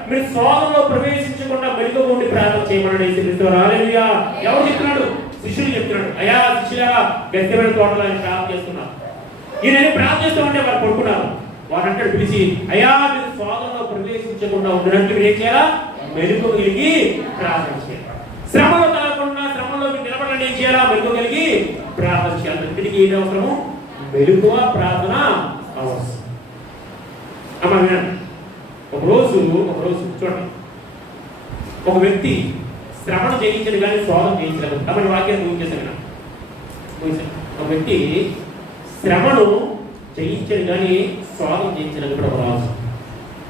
మీరు శోధనలో ప్రవేశించకుండా మెలుగుగా ఉండి ప్రార్థన చేయమని యేసుక్రీస్తు హల్లెలూయా. ఎవరు చెప్తున్నాడు? శిష్యులు చెప్తున్నాడు. అయ్యా శిష్యులారా, గెత్సేమనే తోటలో ఆయన ప్రార్థన చేస్తున్నారు. ఈయన ప్రార్థన చేస్తామంటే వారు పడుకున్నారు. వారు అంటాడు పిలిచి, అయ్యా మీరు శోధనలో ప్రవేశించకుండా ఉండడానికి మీరు ఏం చేయాలా? మెలుగు కలిగి ప్రార్థన చేయాలి. శ్రమలో తగలకుండా శ్రమలో మీరు నిలబడాలని ఏం చేయాలా? మెలుగు కలిగి ప్రార్థన చేయాలి. ఇంటికి ఏం అవసరము? మెలుగువ ప్రార్థన అవసరం. అమ్మా వినండి. ఒకరోజు చూడండి, ఒక వ్యక్తి శ్రమను జయించడు కానీ శోధన జయించలేదు. కాబట్టి వాక్యాన్ని ఊహించేసాను. ఒక వ్యక్తి శ్రమను జయించడు కానీ శోధన జయించలేదు. ఇప్పుడు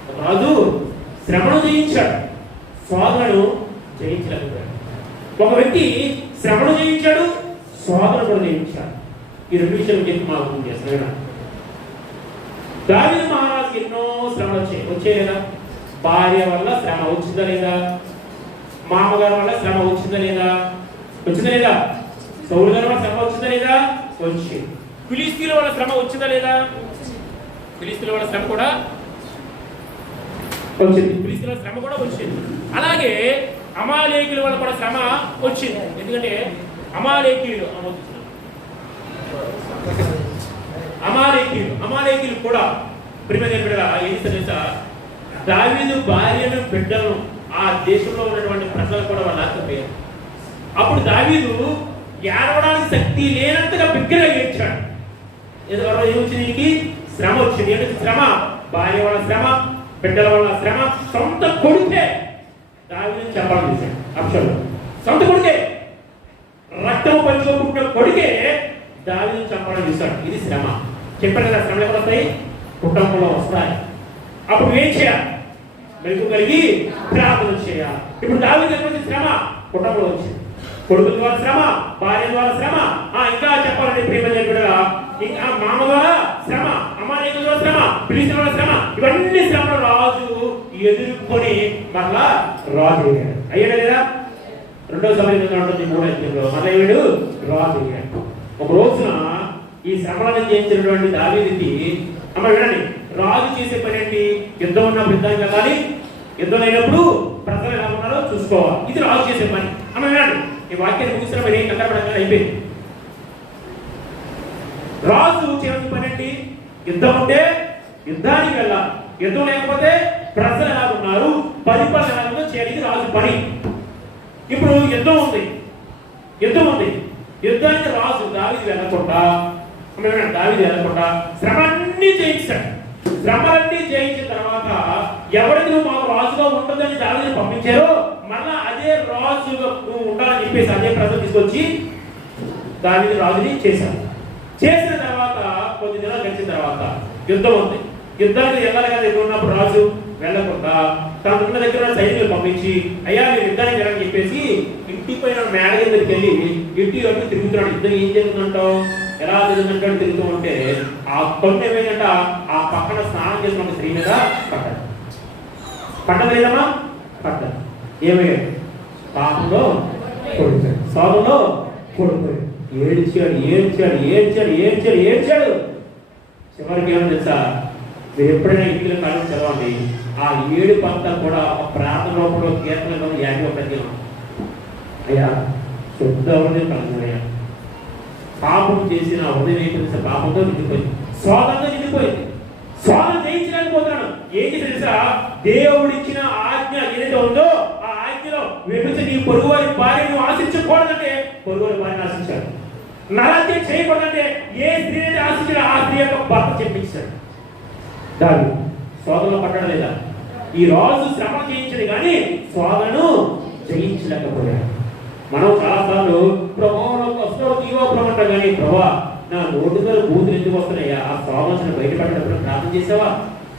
ఒక రాజు శ్రమను జయించాడు, శోధనను జయించలేకపోయాడు. ఒక వ్యక్తి శ్రమను జయించాడు, శోధన కూడా జయించాడు. ఈ రెండు విషయాలు చెప్పి మాకు చేస్తాను. దావీదు మహారాజుకి ఎన్నో శ్రమలు వచ్చాయి కదా. భార్య వల్ల శ్రమ వచ్చిందా లేదా? మామగారి వల్ల శ్రమ వచ్చిందా లేదా? సౌలు గారి వల్ల శ్రమ వచ్చిందా లేదా? వచ్చింది. ఫిలిస్తీన్ల వల్ల శ్రమ వచ్చిందా లేదా? ఫిలిస్తీన్ల వల్ల శ్రమ కూడా వచ్చింది. అలాగే అమాలేకీయుల వల్ల కూడా శ్రమ వచ్చింది. ఎందుకంటే అమాలేకీయులు కూడా దావీదు భార్యను బిడ్డలను ఆ దేశంలో ఉన్నటువంటి ప్రజలు కూడా వాళ్ళు ఆత్మపోయారు. అప్పుడు దావీదు ఏడవడానికి శక్తి లేనంతగా బిగ్గరగా ఏడ్చాడు. ఏమొచ్చింది? శ్రమ వచ్చింది. ఏంటంటే శ్రమ, భార్య వల్ల శ్రమ, బిడ్డల వల్ల శ్రమ. సొంత కొడుకే దావీదుని చెప్పాలని చూశాడు. అక్షరం సొంత కొడుకే, రక్తము పంచులో పుట్టిన కొడుకే దావీదుని చంపాలని చూశాడు. ఇది శ్రమ. చెప్పారు కదా, శ్రమలు ఎక్కడ వస్తాయి? కుటుంబంలో వస్తాయి. అప్పుడు ఏం చేయాలి? మెలుగు కలిగి ప్రార్థన చేయాలి. ఇప్పుడు దావీదు ఎక్కడ శ్రమ? కుటుంబంలో వచ్చింది. కొడుకు ద్వారా శ్రమ, భార్య ద్వారా శ్రమ, ఇంకా చెప్పాలంటే ప్రేమ చెప్పగా ఇంకా మామ ద్వారా శ్రమ, అమాలేకీయుల ద్వారా శ్రమ, ఫిలిస్తీయుల ద్వారా శ్రమ. ఇవన్నీ శ్రమలు రాజు ఎదుర్కొని మళ్ళా రాజు అయ్యాడు లేదా? 2వ సమయంలో 3 మళ్ళీ అయ్యాడు రాజు అయ్యాడు. ఒక రోజున ఈ శ్రమలను జయించినటువంటి దావీదుకి అమ్మ వినండి, రాజు చేసే పని ఏంటి? యుద్ధం ఉన్నప్పుడు యుద్ధానికి వెళ్ళాలి, యుద్ధం అయినప్పుడు ప్రజలు ఎలా ఉన్నారో చూసుకోవాలి. ఇది రాజు చేసే పని. అమ్మ వినండి, ఈ వాక్యాన్ని ముగిసిన మీరు ఏం కంగారు అయిపోయింది. రాజు చేయాల్సిన పని ఏంటి? యుద్ధం ఉంటే యుద్ధానికి వెళ్ళాలి, యుద్ధం లేకపోతే ప్రజలు ఎలా ఉన్నారు, పరిపాలన ఎలా ఉందో చేయాలి. ఇది రాజు పని. ఇప్పుడు యుద్ధం ఉంది. యుద్ధానికి రాజు దావీదు వెళ్ళకుండా శ్రమలన్నీ జయించాడు. శ్రమలన్నీ జయించిన తర్వాత ఎవరికి నువ్వు మాకు రాజుగా ఉంటుందని దావీదుని పంపించారో మళ్ళా అదే రాజుగా నువ్వు ఉండాలని చెప్పేసి అదే ప్రజలు తీసుకొచ్చి దావీదు రాజుని చేశారు. చేసిన తర్వాత కొద్ది దినాలు గడిచిన తర్వాత యుద్ధం ఉంది. యుద్ధానికి వెళ్ళాలి కదా. ఎదురు ఉన్నప్పుడు రాజు వెళ్ళకుండా తనకున్న దగ్గర సైనికులు పంపించి, అయ్యా మీరు యుద్ధానికి వెళ్ళని చెప్పేసి ఇంటి పైన మేడ దగ్గరికి వెళ్ళి ఇంటి వరకు తిరుగుతున్నాడు. యుద్ధం ఏం జరుగుతుందంటావు? ఎలా జరుగుతుందంటాడు? తిరుగుతూ ఉంటే ఆ కొండ ఏమైందంట, ఆ పక్కన స్నానం చేసిన స్త్రీ మీద పట్టలేదమ్మా. ఏమయ్యాడు? పాపంలో కొడుతాడు, సాగులో కొడుతాడు. ఏడ్చాడు. చివరికి ఏమని తెలుసా? మీరు ఎప్పుడైనా ఇంట్లో కాలం చదవండి, ఆ 7 పంతా కూడా ఒక ప్రార్థన రూపంలో కీర్తనలో 51 అయ్యా శుద్ధ హృదయం కలుగునయ్యా. పాపం చేసిన హృదయం ఏంటి? పాపంతో నిండిపోయింది, స్వాతంతో నిండిపోయింది. స్వాతం జయించలేకపోతున్నాడు. ఏంటి తెలుసా? దేవుడిచ్చిన ఆజ్ఞ ఏదైతే ఉందో ఆ ఆజ్ఞలో వెనుక నీ పొరుగువారి భార్యను ఆశించకూడదంటే పొరుగువారి భార్యను ఆశించాడు. నరహత్య చేయకూడదంటే ఏ స్త్రీ అయితే ఆశించాడో ఆ స్త్రీ యొక్క భర్త చెప్పించాడు. దాని శోధనలో పడ్డాడు లేదా? ఈ రాజు శ్రమ జయించడు కానీ శోధనను జయించలేకపోయాడు. మనం చాలాసార్లు ప్రభావంలోకి వస్తావు తీవో ప్రభావం కానీ ప్రభా నా నోటి ద్వారా బూతులు ఎందుకు వస్తున్నాయా? ఆ శోధన బయటపడినప్పుడు ప్రార్థన చేసావా?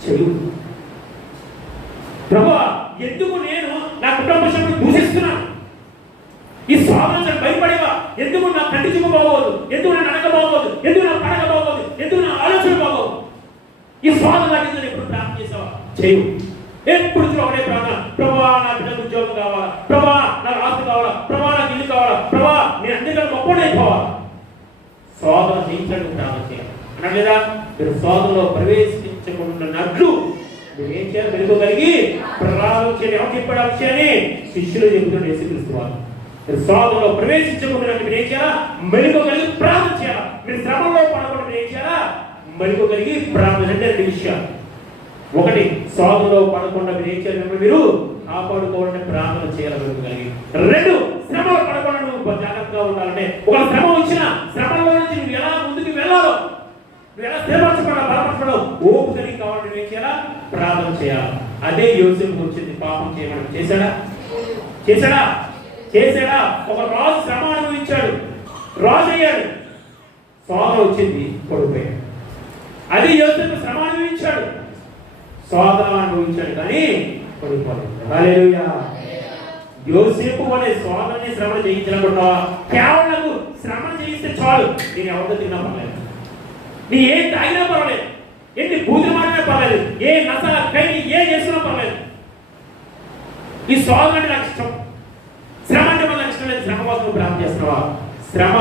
చెడు. ప్రభా ఎందుకు నేను నా కుటుంబ సభ్యులు దూషిస్తున్నాను? ఈ శోధన భయపడేవా? ఎందుకు నా కంటి చూపు బాగోదు? ఎందుకు నా నడక బాగోదు? ఎందుకు నా పడక బాగోదు? ఎందుకు నా ఆలోచన బాగోదు? ఈ స్వార్థం లాగిందని ఎప్పుడు ప్రార్థన చేసావా? చేయు. ఎప్పుడు ఒకటే ప్రార్థన, ప్రభా నా బిడ్డకు ఉద్యోగం కావాలా, ప్రభా నాకు ఆస్తి కావాలా, ప్రభా నాకు ఇల్లు కావాలా, ప్రభా నేను అందరికీ గొప్పడైపోవాలా. శోధన జయించడానికి ప్రార్థన చేయాలి అన్నాడు లేదా? మీరు శోధనలో ప్రవేశించకున్నట్లు మీరు ఏం చేయాలి? మెలుగు కలిగి ప్రార్థన చేయాలి. ఎవరు చెప్పాడు ఆ విషయాన్ని? శిష్యులు చెబుతున్న యేసుక్రీస్తు వారు. మీరు శోధనలో ప్రవేశించకుండా మీరు ఏం చేయాలా? మెలుగు కలిగి ప్రార్థన చేయాలా. మీరు శ్రమంలో పడకుండా మీరు ఏం చేయాలా? మెలుగు కలిగి ప్రార్థన. అంటే 2 విషయాలు. ఒకటి, శోధనలో పడకుండా మీరు ఏం చేయాలి? మీరు కాపాడుకోవాలంటే ప్రార్థన చేయాలి మెలుగు కలిగి. 2, శ్రమలో పడకుండా నువ్వు జాగ్రత్తగా ఉండాలంటే, ఒక శ్రమ వచ్చినా శ్రమలో నుంచి నువ్వు ఎలా ముందుకు వెళ్ళాలో, నువ్వు ఎలా స్థిరపరచబడాలి, బలపరచబడవు, ఓపు కలిగి కావాలంటే నువ్వు ఏం చేయాలా? ప్రార్థన చేయాలి. అదే యోసేపు వచ్చింది. పాపం చేయమని చేశాడా? చేశాడా? చేశాడా? ఒక రాజు శ్రమ అనుభవించాడు, రాజు అయ్యాడు. శోధన వచ్చింది, పడిపోయాడు. అది యోసేపు శ్రమ అనుభవించాడు, శోధన అనుభవించాడు, కానీ పడిపోలేదు. హల్లెలూయా. యోసేపు వలె శోధనని శ్రమ చేయించలేకుండా కేవలం నాకు శ్రమ చేయిస్తే చాలు, నేను ఎవరితో తిన్నా పర్లేదు, నీ ఏం తాగినా పర్వాలేదు, ఎన్ని బూతులు మాడినా పర్లేదు, ఏ నస కైని ఏ చేసినా పర్లేదు, ఈ శోధన అంటే నాకు ఇష్టం, శ్రమ అంటే మనకు ఇష్టం లేదు, శ్రమ కోసం ప్రార్థన చేస్తున్నావా? శ్రమ,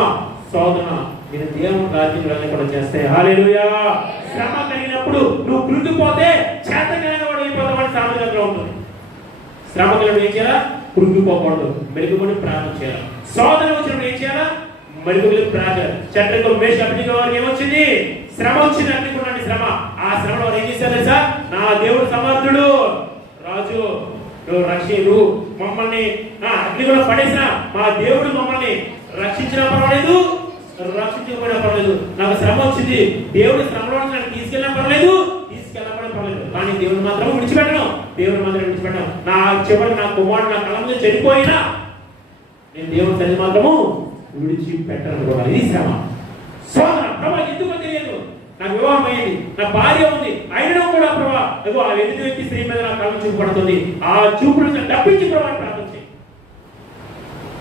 శోధన నేను దేవుని రాజ్యం వెళ్ళకుండా చేస్తే, హల్లెలూయా. శ్రమ కలిగినప్పుడు నువ్వు కృంగిపోతే చేతనైన వాడు అయిపోతామని సామెతలో ఉంటుంది. శ్రమ కలిగినప్పుడు ఏం చేయాలా? కృంగిపోకూడదు, మెలుగుకొని ప్రార్థన చేయాలి. శోధన వచ్చినప్పుడు ఏం చేయాలా? మెలుగుకొని ప్రార్థన. చంద్రకు మేష అగ్నిగా వారికి ఏమొచ్చింది? శ్రమ వచ్చింది. అగ్నికున్నాడు శ్రమ. ఆ శ్రమలో వారు ఏం చేశారు తెలుసా? నా దేవుడు సమర్థుడు, రాజు రక్షిడు, మమ్మల్ని అగ్నిలో పడేసిన మా దేవుడు మమ్మల్ని రక్షించినా పర్వాలేదు, రక్షించకపోయినా పర్వాలేదు, నాకు శ్రమ వచ్చింది, దేవుడు శ్రమలో నన్ను తీసుకెళ్ళినా పర్వాలేదు, తీసుకెళ్ళకపోయినా పర్వాలేదు, కానీ దేవుడు మాత్రం విడిచిపెట్టను, దేవుడు మాత్రం విడిచిపెట్టను. నా చివరి నా కుమారుడు నా కళ్ళ మీద చనిపోయినా నేను దేవుని సన్నిధి మాత్రము విడిచిపెట్టను. ఇది శ్రమ, శోధన. ప్రభా ఎందుకు తెలియదు, నాకు వివాహం అయ్యింది, నా భార్య ఉంది, అయినా కూడా ప్రభా ఏదో ఆ ఎదుటి వ్యక్తి స్త్రీ మీద నా కళ్ళు చూపు పడుతుంది, ఆ చూపుడు తప్పించి ప్రభా ప్రార్థన చేయి.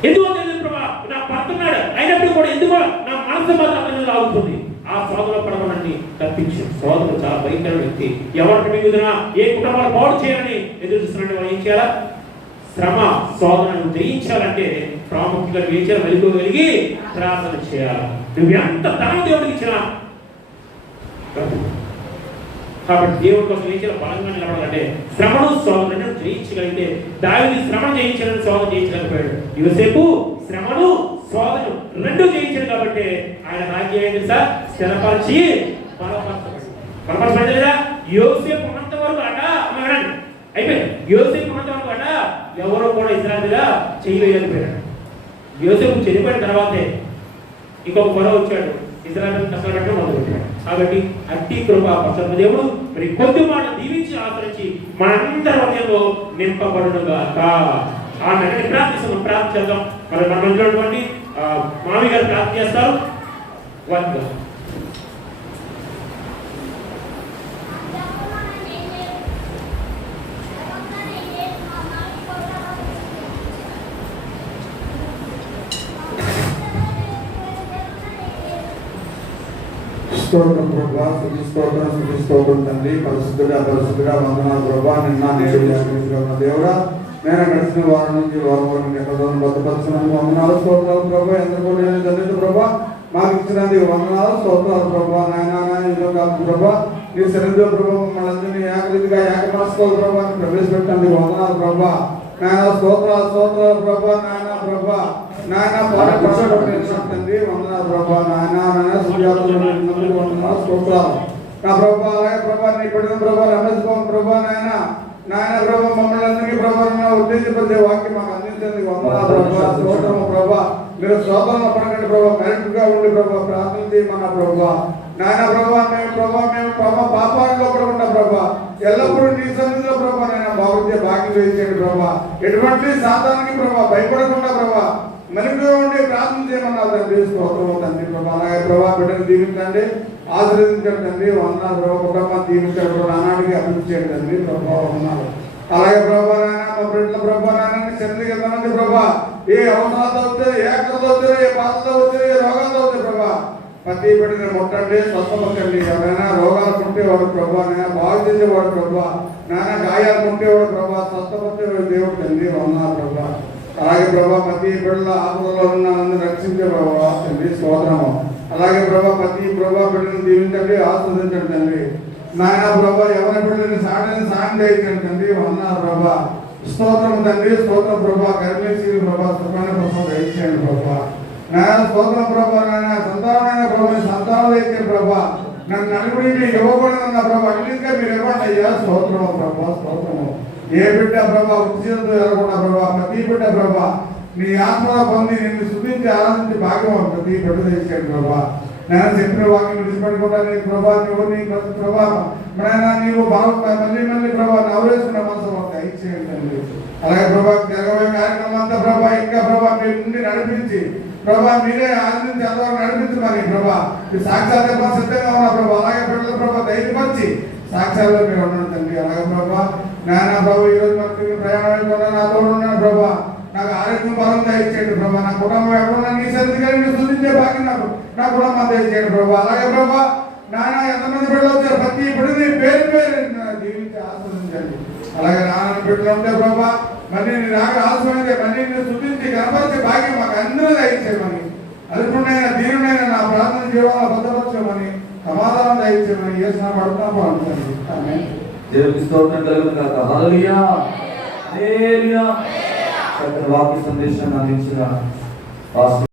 ఎందుకో తెలియదు ప్రభా, నా పడుతున్నాడు అయినప్పుడు కూడా ఎందుకో నా మనసు మాత్రం అతని లాగుతుంది. ఆ శోధన పడవనని తప్పించు. శోధన చాలా భయంకర వ్యక్తి. ఎవరికి మిగులునా ఏ కుటుంబాలు పాడు చేయాలని ఎదురు చూస్తున్నాడు. వాళ్ళు ఏం చేయాలా? శ్రమ, శోధనను జయించాలంటే ప్రాముఖ్యంగా ఏం చేయాలి? వెలుగుగలిగి ప్రార్థన చేయాలి. నువ్వు ఎంత ధనం దేవుడికి ఇచ్చినా, కాబట్టి దేవుడి కోసం ఏం చేయాలి? బలంగా నిలబడాలంటే శ్రమను శోధనను జయించగలిగితే, దావీదు శ్రమను జయించాలని శోధన జయించలేకపోయాడు. యోసేపు శ్రమను శోధనను 2 జయించాడు కాబట్టి ఆయన రాజ్యం ఏంటి సార్? స్థిరపరిచి బలపరచబడి లేదా? యోసేపు ఉన్నంత వరకు అట అయిపోయింది. యోసేపు ఉన్నంత వరకు అట ఎవరో కూడా ఇజ్రాయేలుగా చేయలేకపోయాడు. యోసేపు చనిపోయిన తర్వాతే ఇంకొక గొడవ వచ్చాడు, ఇజ్రాయేలు కష్టాలు పెట్టడం మొదలుపెట్టాడు. కాబట్టి అట్టి కృప పరమ దేవుడు మరి కొద్ది మాట దీవించి ఆచరించి మనందరి హృదయంలో నింపబడునుగాక. ఆమె ప్రార్థిస్తున్నాం, ప్రార్థన చేద్దాం. మరి మన మధ్యలోటువంటి మామి గారు ప్రార్థన చేస్తారు. వాటిగా స్తోత్రం ప్రభా, స్తోత్రం తండ్రి, పరిశుద్ధుడా వందనాలు ప్రభా. నిన్న నేడు దేవుడా, నేను గడిచిన వారం నుంచి వారం ఎక్కడో బతుపరుచున్నాను. వందనాలు, స్తోత్రాలు ప్రభా. ఎందుకు నేను తండ్రి ప్రభా మాకు ఇచ్చినది వందనాలు, స్తోత్రాలు ప్రభా. నాయన కాదు ప్రభా, నీ సన్నిధిలో ప్రభా మమ్మల్ని అందరినీ ఏకరీతిగా ఏకమనస్కోలు ప్రభా ప్రవేశపెట్టండి. వందనాలు ప్రభా. నాయన స్తోత్రాలు ప్రభా. నాయన ప్రభా, నాయన తండ్రి వందనాలు ప్రభా. నాయన సూర్యాలు వందనాలు, స్తోత్రాలు నా ప్రభా. అలాగే ప్రభా నీ పెట్టిన ప్రభా రమేష్ బాబు ప్రభా, నాయన ప్రభా మమ్మల్ని అందరికీ ప్రభా ఉద్దేశపరిచే వాక్యం మాకు అందించండి. వందనాలు ప్రభా, స్తోత్రము ప్రభా. మీరు స్తోత్రంలో పడకండి ప్రభా, మెరుగ్గా ఉండి ప్రభా ప్రార్థన చేయమన్నా ప్రభా. నాయన ప్రభా మేము పాపాలలో పడకుండా ప్రభా ఎల్లప్పుడూ నీ సన్నిధిలో ప్రభా నాయన బాగుంటే భాగ్యం వేయించండి ప్రభా. ఎటువంటి సాతానికి ప్రభా భయపడకుండా ప్రభా మెలుగుగా ఉండి ప్రార్థన చేయమన్నా తండ్రి. స్తోత్రము తండ్రి ప్రభా. అలాగే ప్రభా బిడ్డను దీవించండి, ఆశీర్వదించండి తండ్రి. వందనాలు ప్రభా. కుటుంబాన్ని దీవించండి, నానాడికి అభివృద్ధి చేయండి తండ్రి ప్రభా. వందనాలు. అలాగే ప్రభా నాయన మా బిడ్డల ప్రభా నాయన సన్నిధికి ఎంతమంది ప్రభా ఏ అవసరాలతో అవుతారు, ఏ ఆకలితో అవుతారు, ఏ బాధతో అవుతారు, ఏ రోగాలతో అవుతారు ప్రభా ప్రతి బిడ్డని ముట్టండి, స్వస్థపరచండి. ఎవరైనా రోగాలు ఉంటేవాడు ప్రభా, నేను బాగు చేసేవాడు ప్రభా, నాయన గాయాలు ఉంటేవాడు ప్రభా, స్వస్థపరిచేవాడు దేవుడు తండ్రి. వందనాలు ప్రభా. అలాగే ప్రభా ప్రతి బిడ్డల ఆపదలో ఉన్న రక్షించే ప్రభా తండ్రి, స్తోత్రము. అలాగే ప్రభా ప్రతి ప్రభా బిడ్డను దీవించండి, ఆస్వాదించండి తండ్రి. నాయన ప్రభా ఎవరి బిడ్డని సాయం దయచేయండి తండ్రి. వందనాలు ప్రభా. స్తోత్రం తండ్రి. స్తోత్రం ప్రభా. కరుణేశ్వరి ప్రభా సుఖమైన ప్రభా దయచేయండి ప్రభా. నాయన స్తోత్రం ప్రభా. నాయన సంతానమైన ప్రభా సంతానం దయచేయండి ప్రభా. నన్ను నలుగురిని ఇవ్వకూడదన్న ప్రభా అన్నింటిగా మీరు ఇవ్వండి అయ్యా. స్తోత్రము ప్రభా. స్తోత్రము. ఏ బిడ్డ ప్రభా ఉచితంతో ఎరగకుండా ప్రభా ప్రతి బిడ్డ ప్రభా నీ ఆత్మలో పొంది నిన్ను శుద్ధించి ఆనందించి భాగ్యం ప్రతి బిడ్డ తెచ్చాడు ప్రభా. నేను చెప్పిన వాక్యం విడిచిపెట్టకుండా నీ ప్రభా నువ్వు నీ ప్రభా నీవు మళ్ళీ ప్రభా నవరేసుకున్న మనసు దయచేయండి. అలాగే ప్రభా జరగబోయే కార్యక్రమం అంతా ప్రభా ఇంకా ప్రభా మీరు నుండి నడిపించి ప్రభా మీరే ఆనందించి అందరూ నడిపించమని ప్రభా ఈ సాక్షాత్గా సిద్ధంగా ఉన్న ప్రభా అలాగే బిడ్డల ప్రభా ధైర్యపరిచి సాక్షాత్లో మీరు ఉన్నాడు తండ్రి. అలాగే ప్రభా నాయన ప్రభు ఈరోజు మనకి ప్రయాణం నా తోడు ఉన్నాడు ప్రభా. నాకు ఆరోగ్యం బలం దయచేయండి ప్రభా. నా కుటుంబం ఎక్కడ నీ సరిగ్గా నేను సూచించే భాగ్యం నా కుటుంబం దయచేయండి ప్రభా. అలాగే ప్రభా నాన్న ఎంతమంది బిడ్డలు వచ్చారు ప్రతి బిడ్డని పేరు పేరు జీవించి ఆస్వాదించండి. అలాగే నాన్న బిడ్డలు ఉంటే ప్రభా మళ్ళీ నీ రాక ఆస్వాదించే మళ్ళీ నేను శుద్ధించి కనపరిచే భాగ్యం మాకు అందరూ దయచేయమని అదుపునైనా దీనునైనా నా ప్రార్థన జీవాలను భద్రపరచమని సమాధానం దయచేయమని చేసిన పడుతున్నాము అనుకుంటాను. దేవునికి స్తోత్రం కలుగును గాక. హల్లెలూయా. హల్లెలూయా. చక్కని వాక్య సందేశాన్ని అందించిన